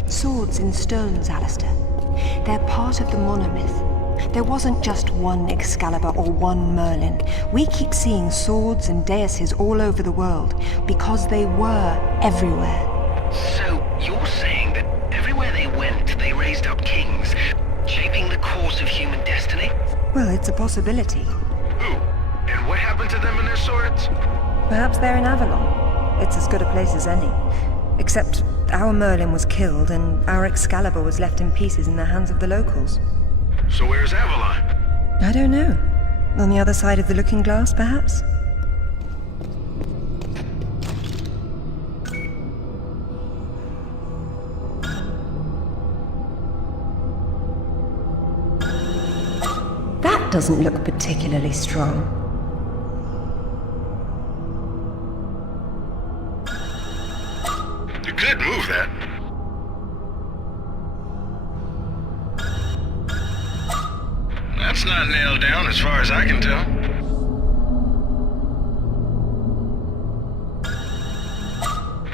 Swords in stones, Alistair. They're part of the monomyth. There wasn't just one Excalibur or one Merlin. We keep seeing swords and daises all over the world because they were everywhere. So, you're saying that everywhere they went, they raised up kings, shaping the course of human destiny? Well, it's a possibility. Who? And what happened to them and their swords? Perhaps they're in Avalon. It's as good a place as any. Except our Merlin was killed and our Excalibur was left in pieces in the hands of the locals. So where's Avalon? I don't know. On the other side of the looking glass, perhaps? That doesn't look particularly strong. You could move that. That's not nailed down as far as I can tell.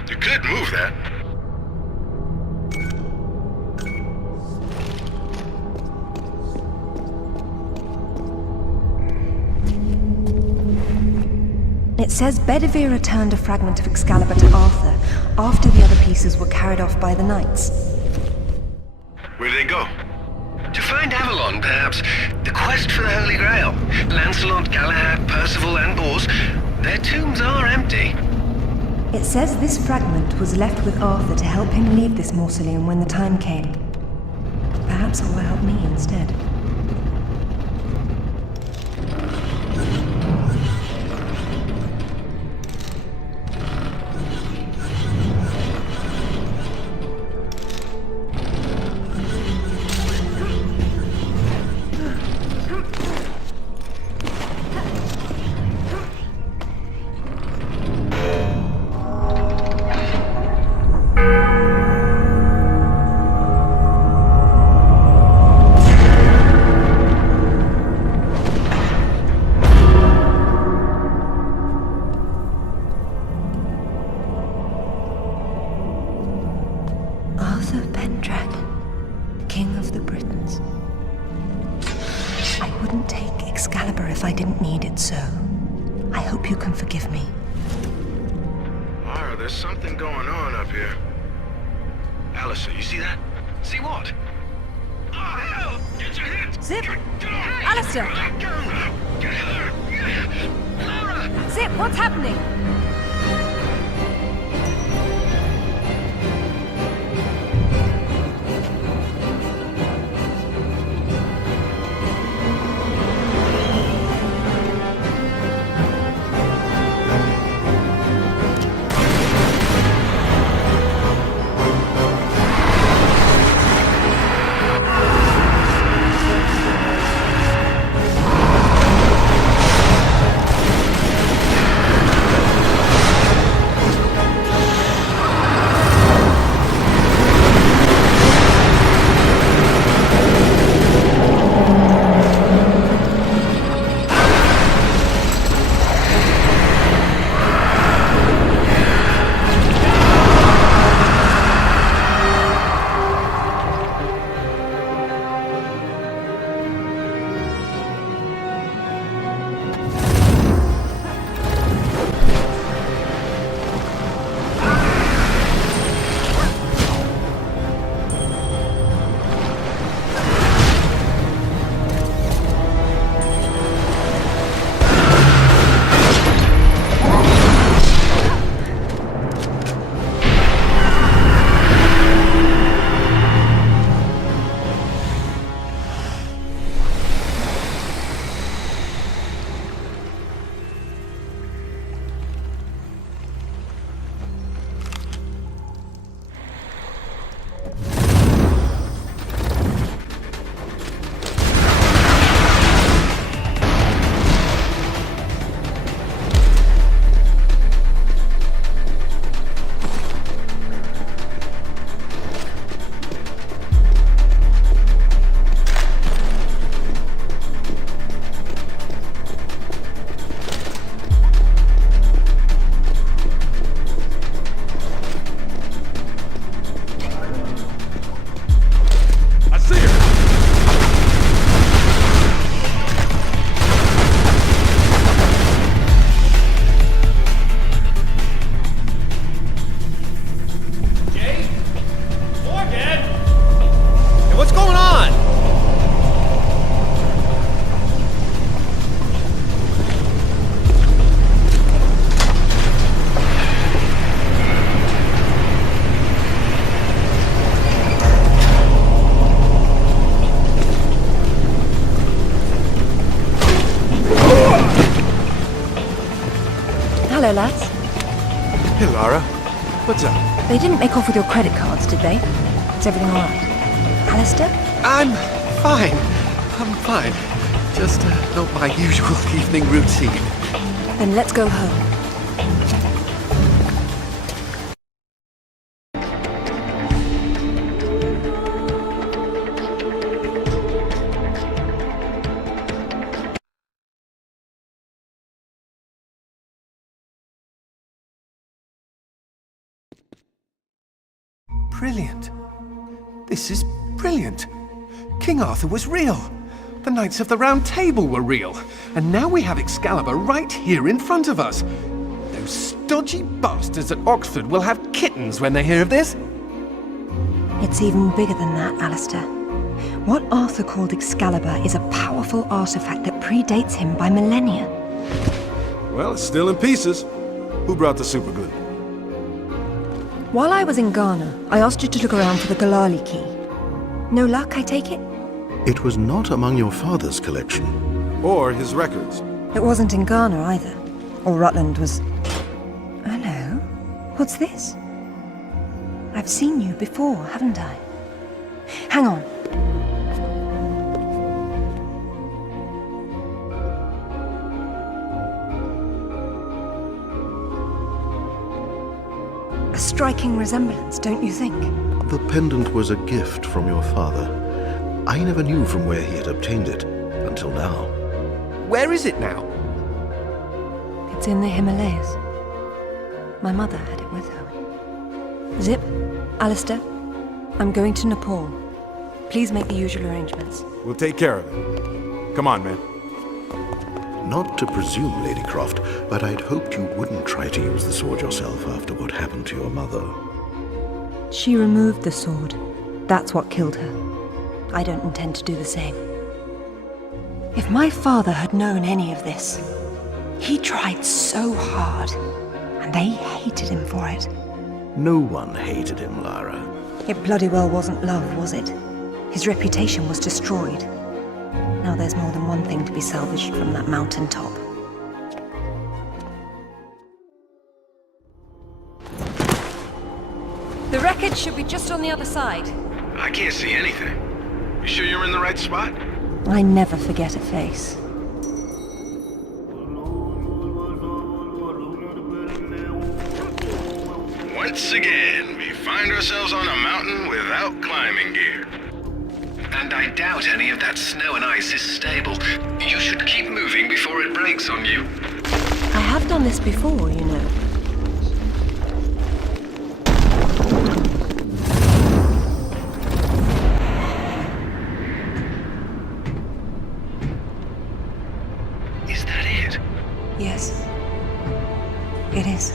You could move that. It says Bedivere returned a fragment of Excalibur to Arthur after the other pieces were carried off by the knights. Where'd they go? To find Avalon, perhaps. The quest for the Holy Grail. Lancelot, Galahad, Percival, and Bors. Their tombs are empty. It says this fragment was left with Arthur to help him leave this mausoleum when the time came. Perhaps it will help me instead. I wouldn't take Excalibur if I didn't need it so. I hope you can forgive me. Lara, there's something going on up here. Alistair, you see that? See what? Oh, hell! Get your hands! Zip! Get off! Alistair! Let go! Get her! Lara! Zip, what's happening? Hello, lads. Hey, Lara. What's up? They didn't make off with your credit cards, did they? Is everything all right? Alistair? I'm fine. I'm fine. Just not my usual evening routine. Then let's go home. Brilliant. This is brilliant. King Arthur was real. The Knights of the Round Table were real. And now we have Excalibur right here in front of us. Those stodgy bastards at Oxford will have kittens when they hear of this. It's even bigger than that, Alistair. What Arthur called Excalibur is a powerful artifact that predates him by millennia. Well, it's still in pieces. Who brought the superglue? While I was in Ghana, I asked you to look around for the Galali key. No luck, I take it? It was not among your father's collection. Or his records. It wasn't in Ghana either. Or Rutland was... Hello? What's this? I've seen you before, haven't I? Hang on. A striking resemblance, don't you think? The pendant was a gift from your father. I never knew from where he had obtained it, until now. Where is it now? It's in the Himalayas. My mother had it with her. Zip, Alistair, I'm going to Nepal. Please make the usual arrangements. We'll take care of it. Come on, man. Not to presume, Lady Croft, but I'd hoped you wouldn't try to use the sword yourself after what happened to your mother. She removed the sword. That's what killed her. I don't intend to do the same. If my father had known any of this, he tried so hard, and they hated him for it. No one hated him, Lara. It bloody well wasn't love, was it? His reputation was destroyed. Now there's more than one thing to be salvaged from that mountaintop. The wreckage should be just on the other side. I can't see anything. You sure you're in the right spot? I never forget a face. Once again, we find ourselves on a mountain without climbing gear. And I doubt any of that snow and ice is stable. You should keep moving before it breaks on you. I have done this before, you know. Is that it? Yes. It is.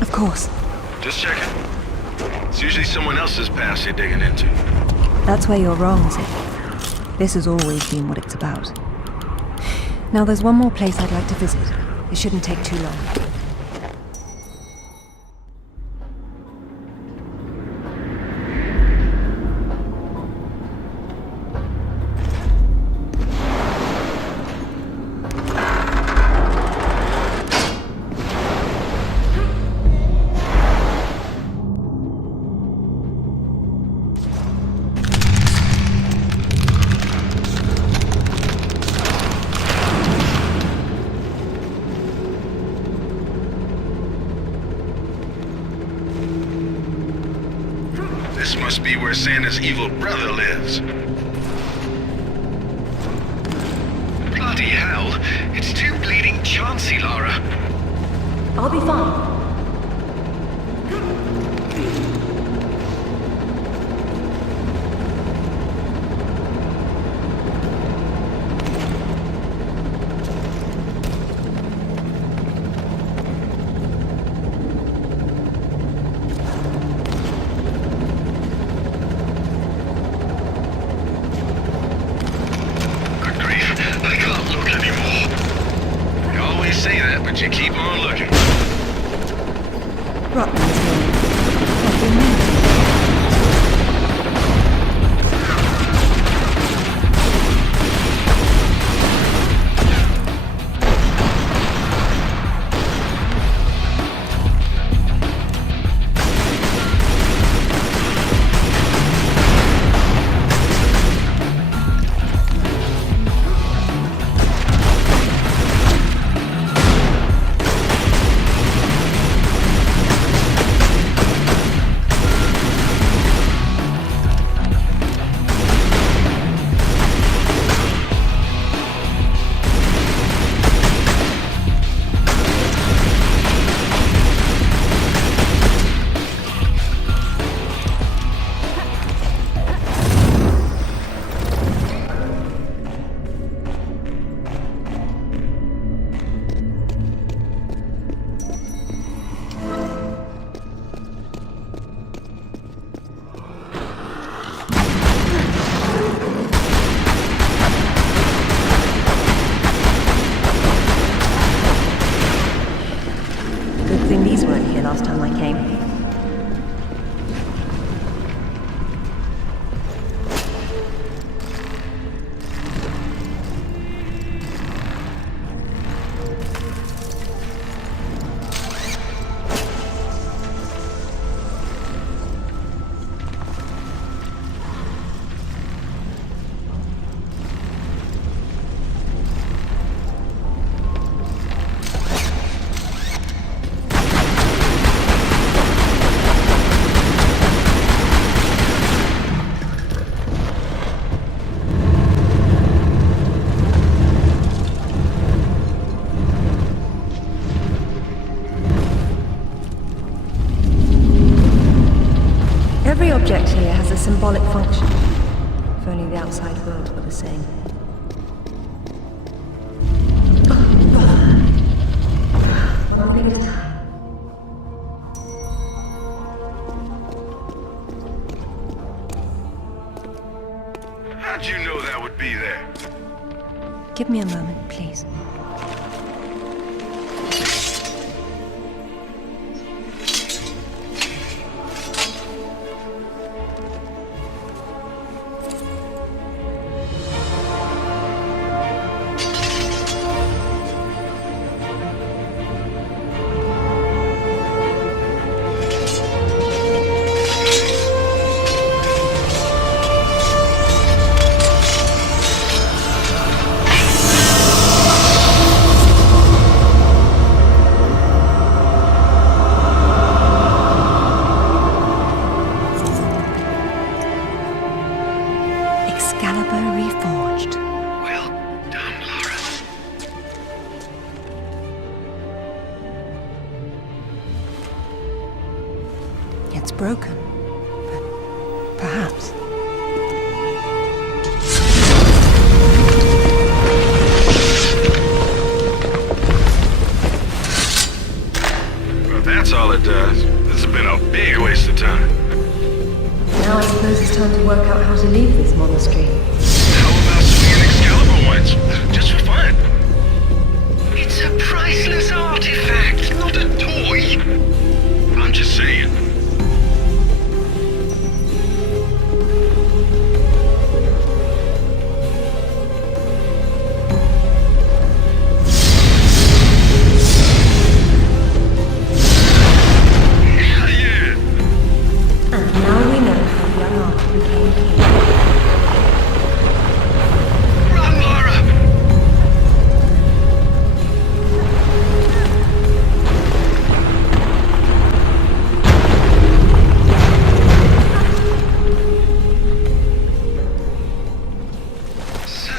Of course. Just checking. It's usually someone else's past you're digging into. That's where you're wrong, Zip. This has always been what it's about. Now there's one more place I'd like to visit. It shouldn't take too long. This must be where Santa's evil brother lives. Bloody hell! It's too bleeding chancy, Lara. I'll be fine. Say that, but you keep on looking. Rutland's here. What do you mean? Last time I came. worlds were the same. One thing at a time. How'd you know that would be there? Give me a moment, please. Excalibur reforged. Well done, Lara. It's broken, but perhaps. Well, that's all it does. This has been a big waste of time. Now I suppose it's time to work out how to leave this monastery. How about swinging Excalibur once? Just for fun. It's a priceless artifact, not a toy. I'm just saying. Hell yeah! And now we know how young Arthur became king. Run, Lara! So,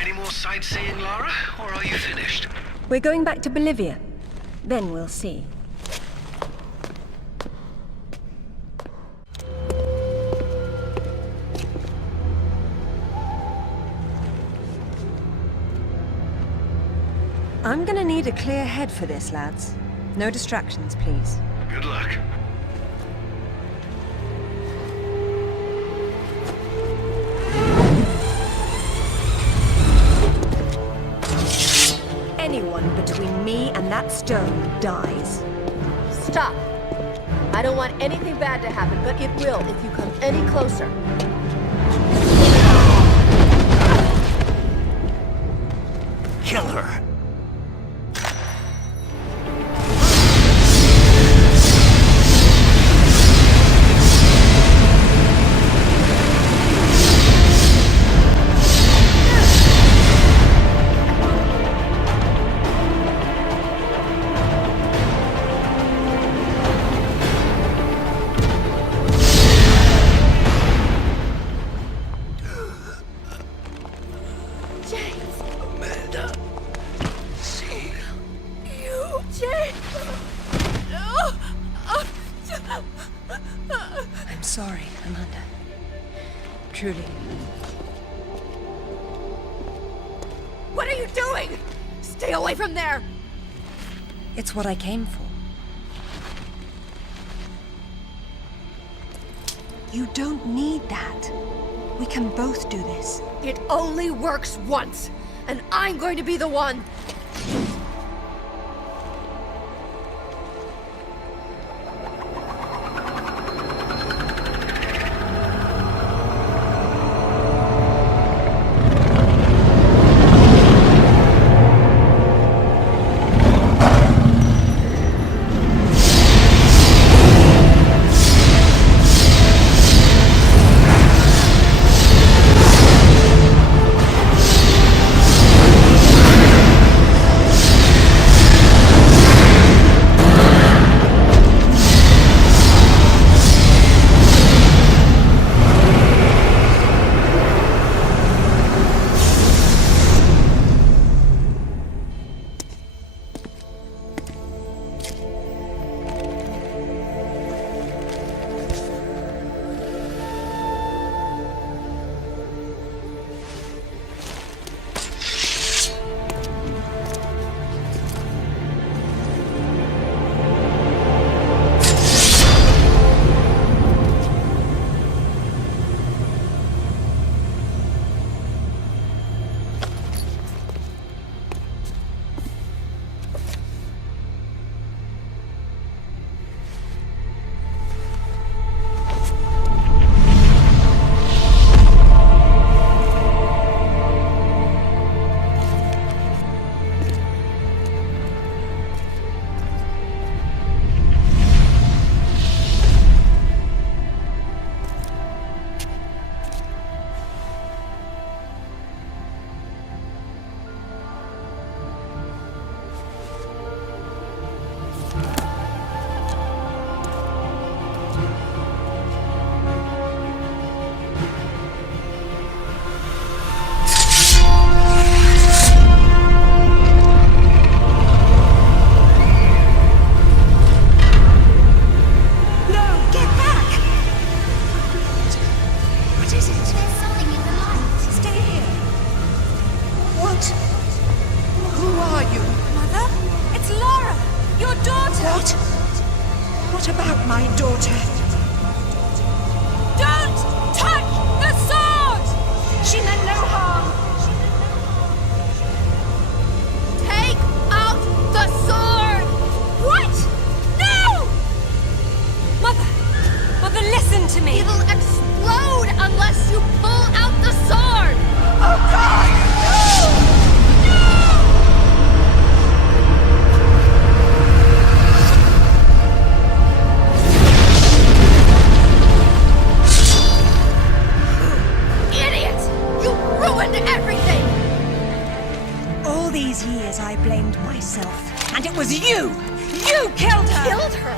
any more sightseeing, Lara, or are you finished? We're going back to Bolivia. Then we'll see. I'm gonna need a clear head for this, lads. No distractions, please. Good luck. Anyone between me and that stone dies. Stop! I don't want anything bad to happen, but it will if you come any closer. Kill her! I'm sorry, Amanda. Truly. What are you doing? Stay away from there! It's what I came for. You don't need that. We can both do this. It only works once, and I'm going to be the one! ruined everything! All these years I blamed myself, and it was you! You killed her! Killed her?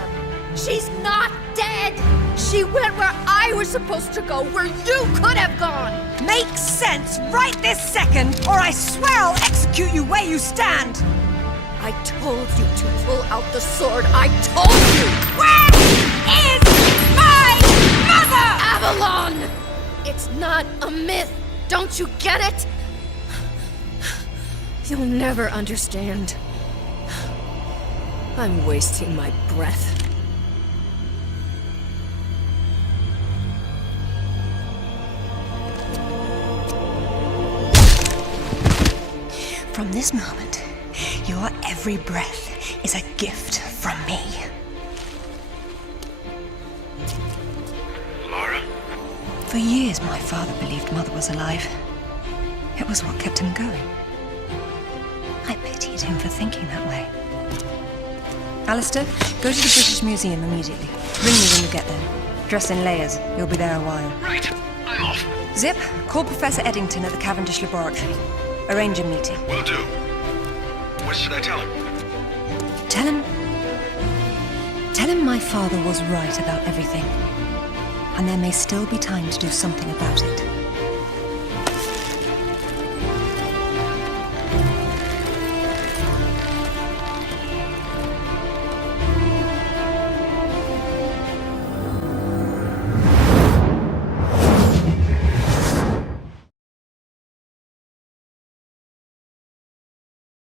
She's not dead! She went where I was supposed to go, where you could have gone! Makes sense right this second, or I swear I'll execute you where you stand! I told you to pull out the sword. I told you! Where is my mother? Avalon! It's not a myth. Don't you get it? You'll never understand. I'm wasting my breath. From this moment, your every breath is a gift from me. Lara? For years, my father believed Mother was alive. It was what kept him going. I pitied him for thinking that way. Alistair, go to the British Museum immediately. Ring me when you get there. Dress in layers. You'll be there a while. Right. I'm off. Zip, call Professor Eddington at the Cavendish Laboratory. Arrange a meeting. Will do. What should I tell him? Tell him my father was right about everything. And there may still be time to do something about it.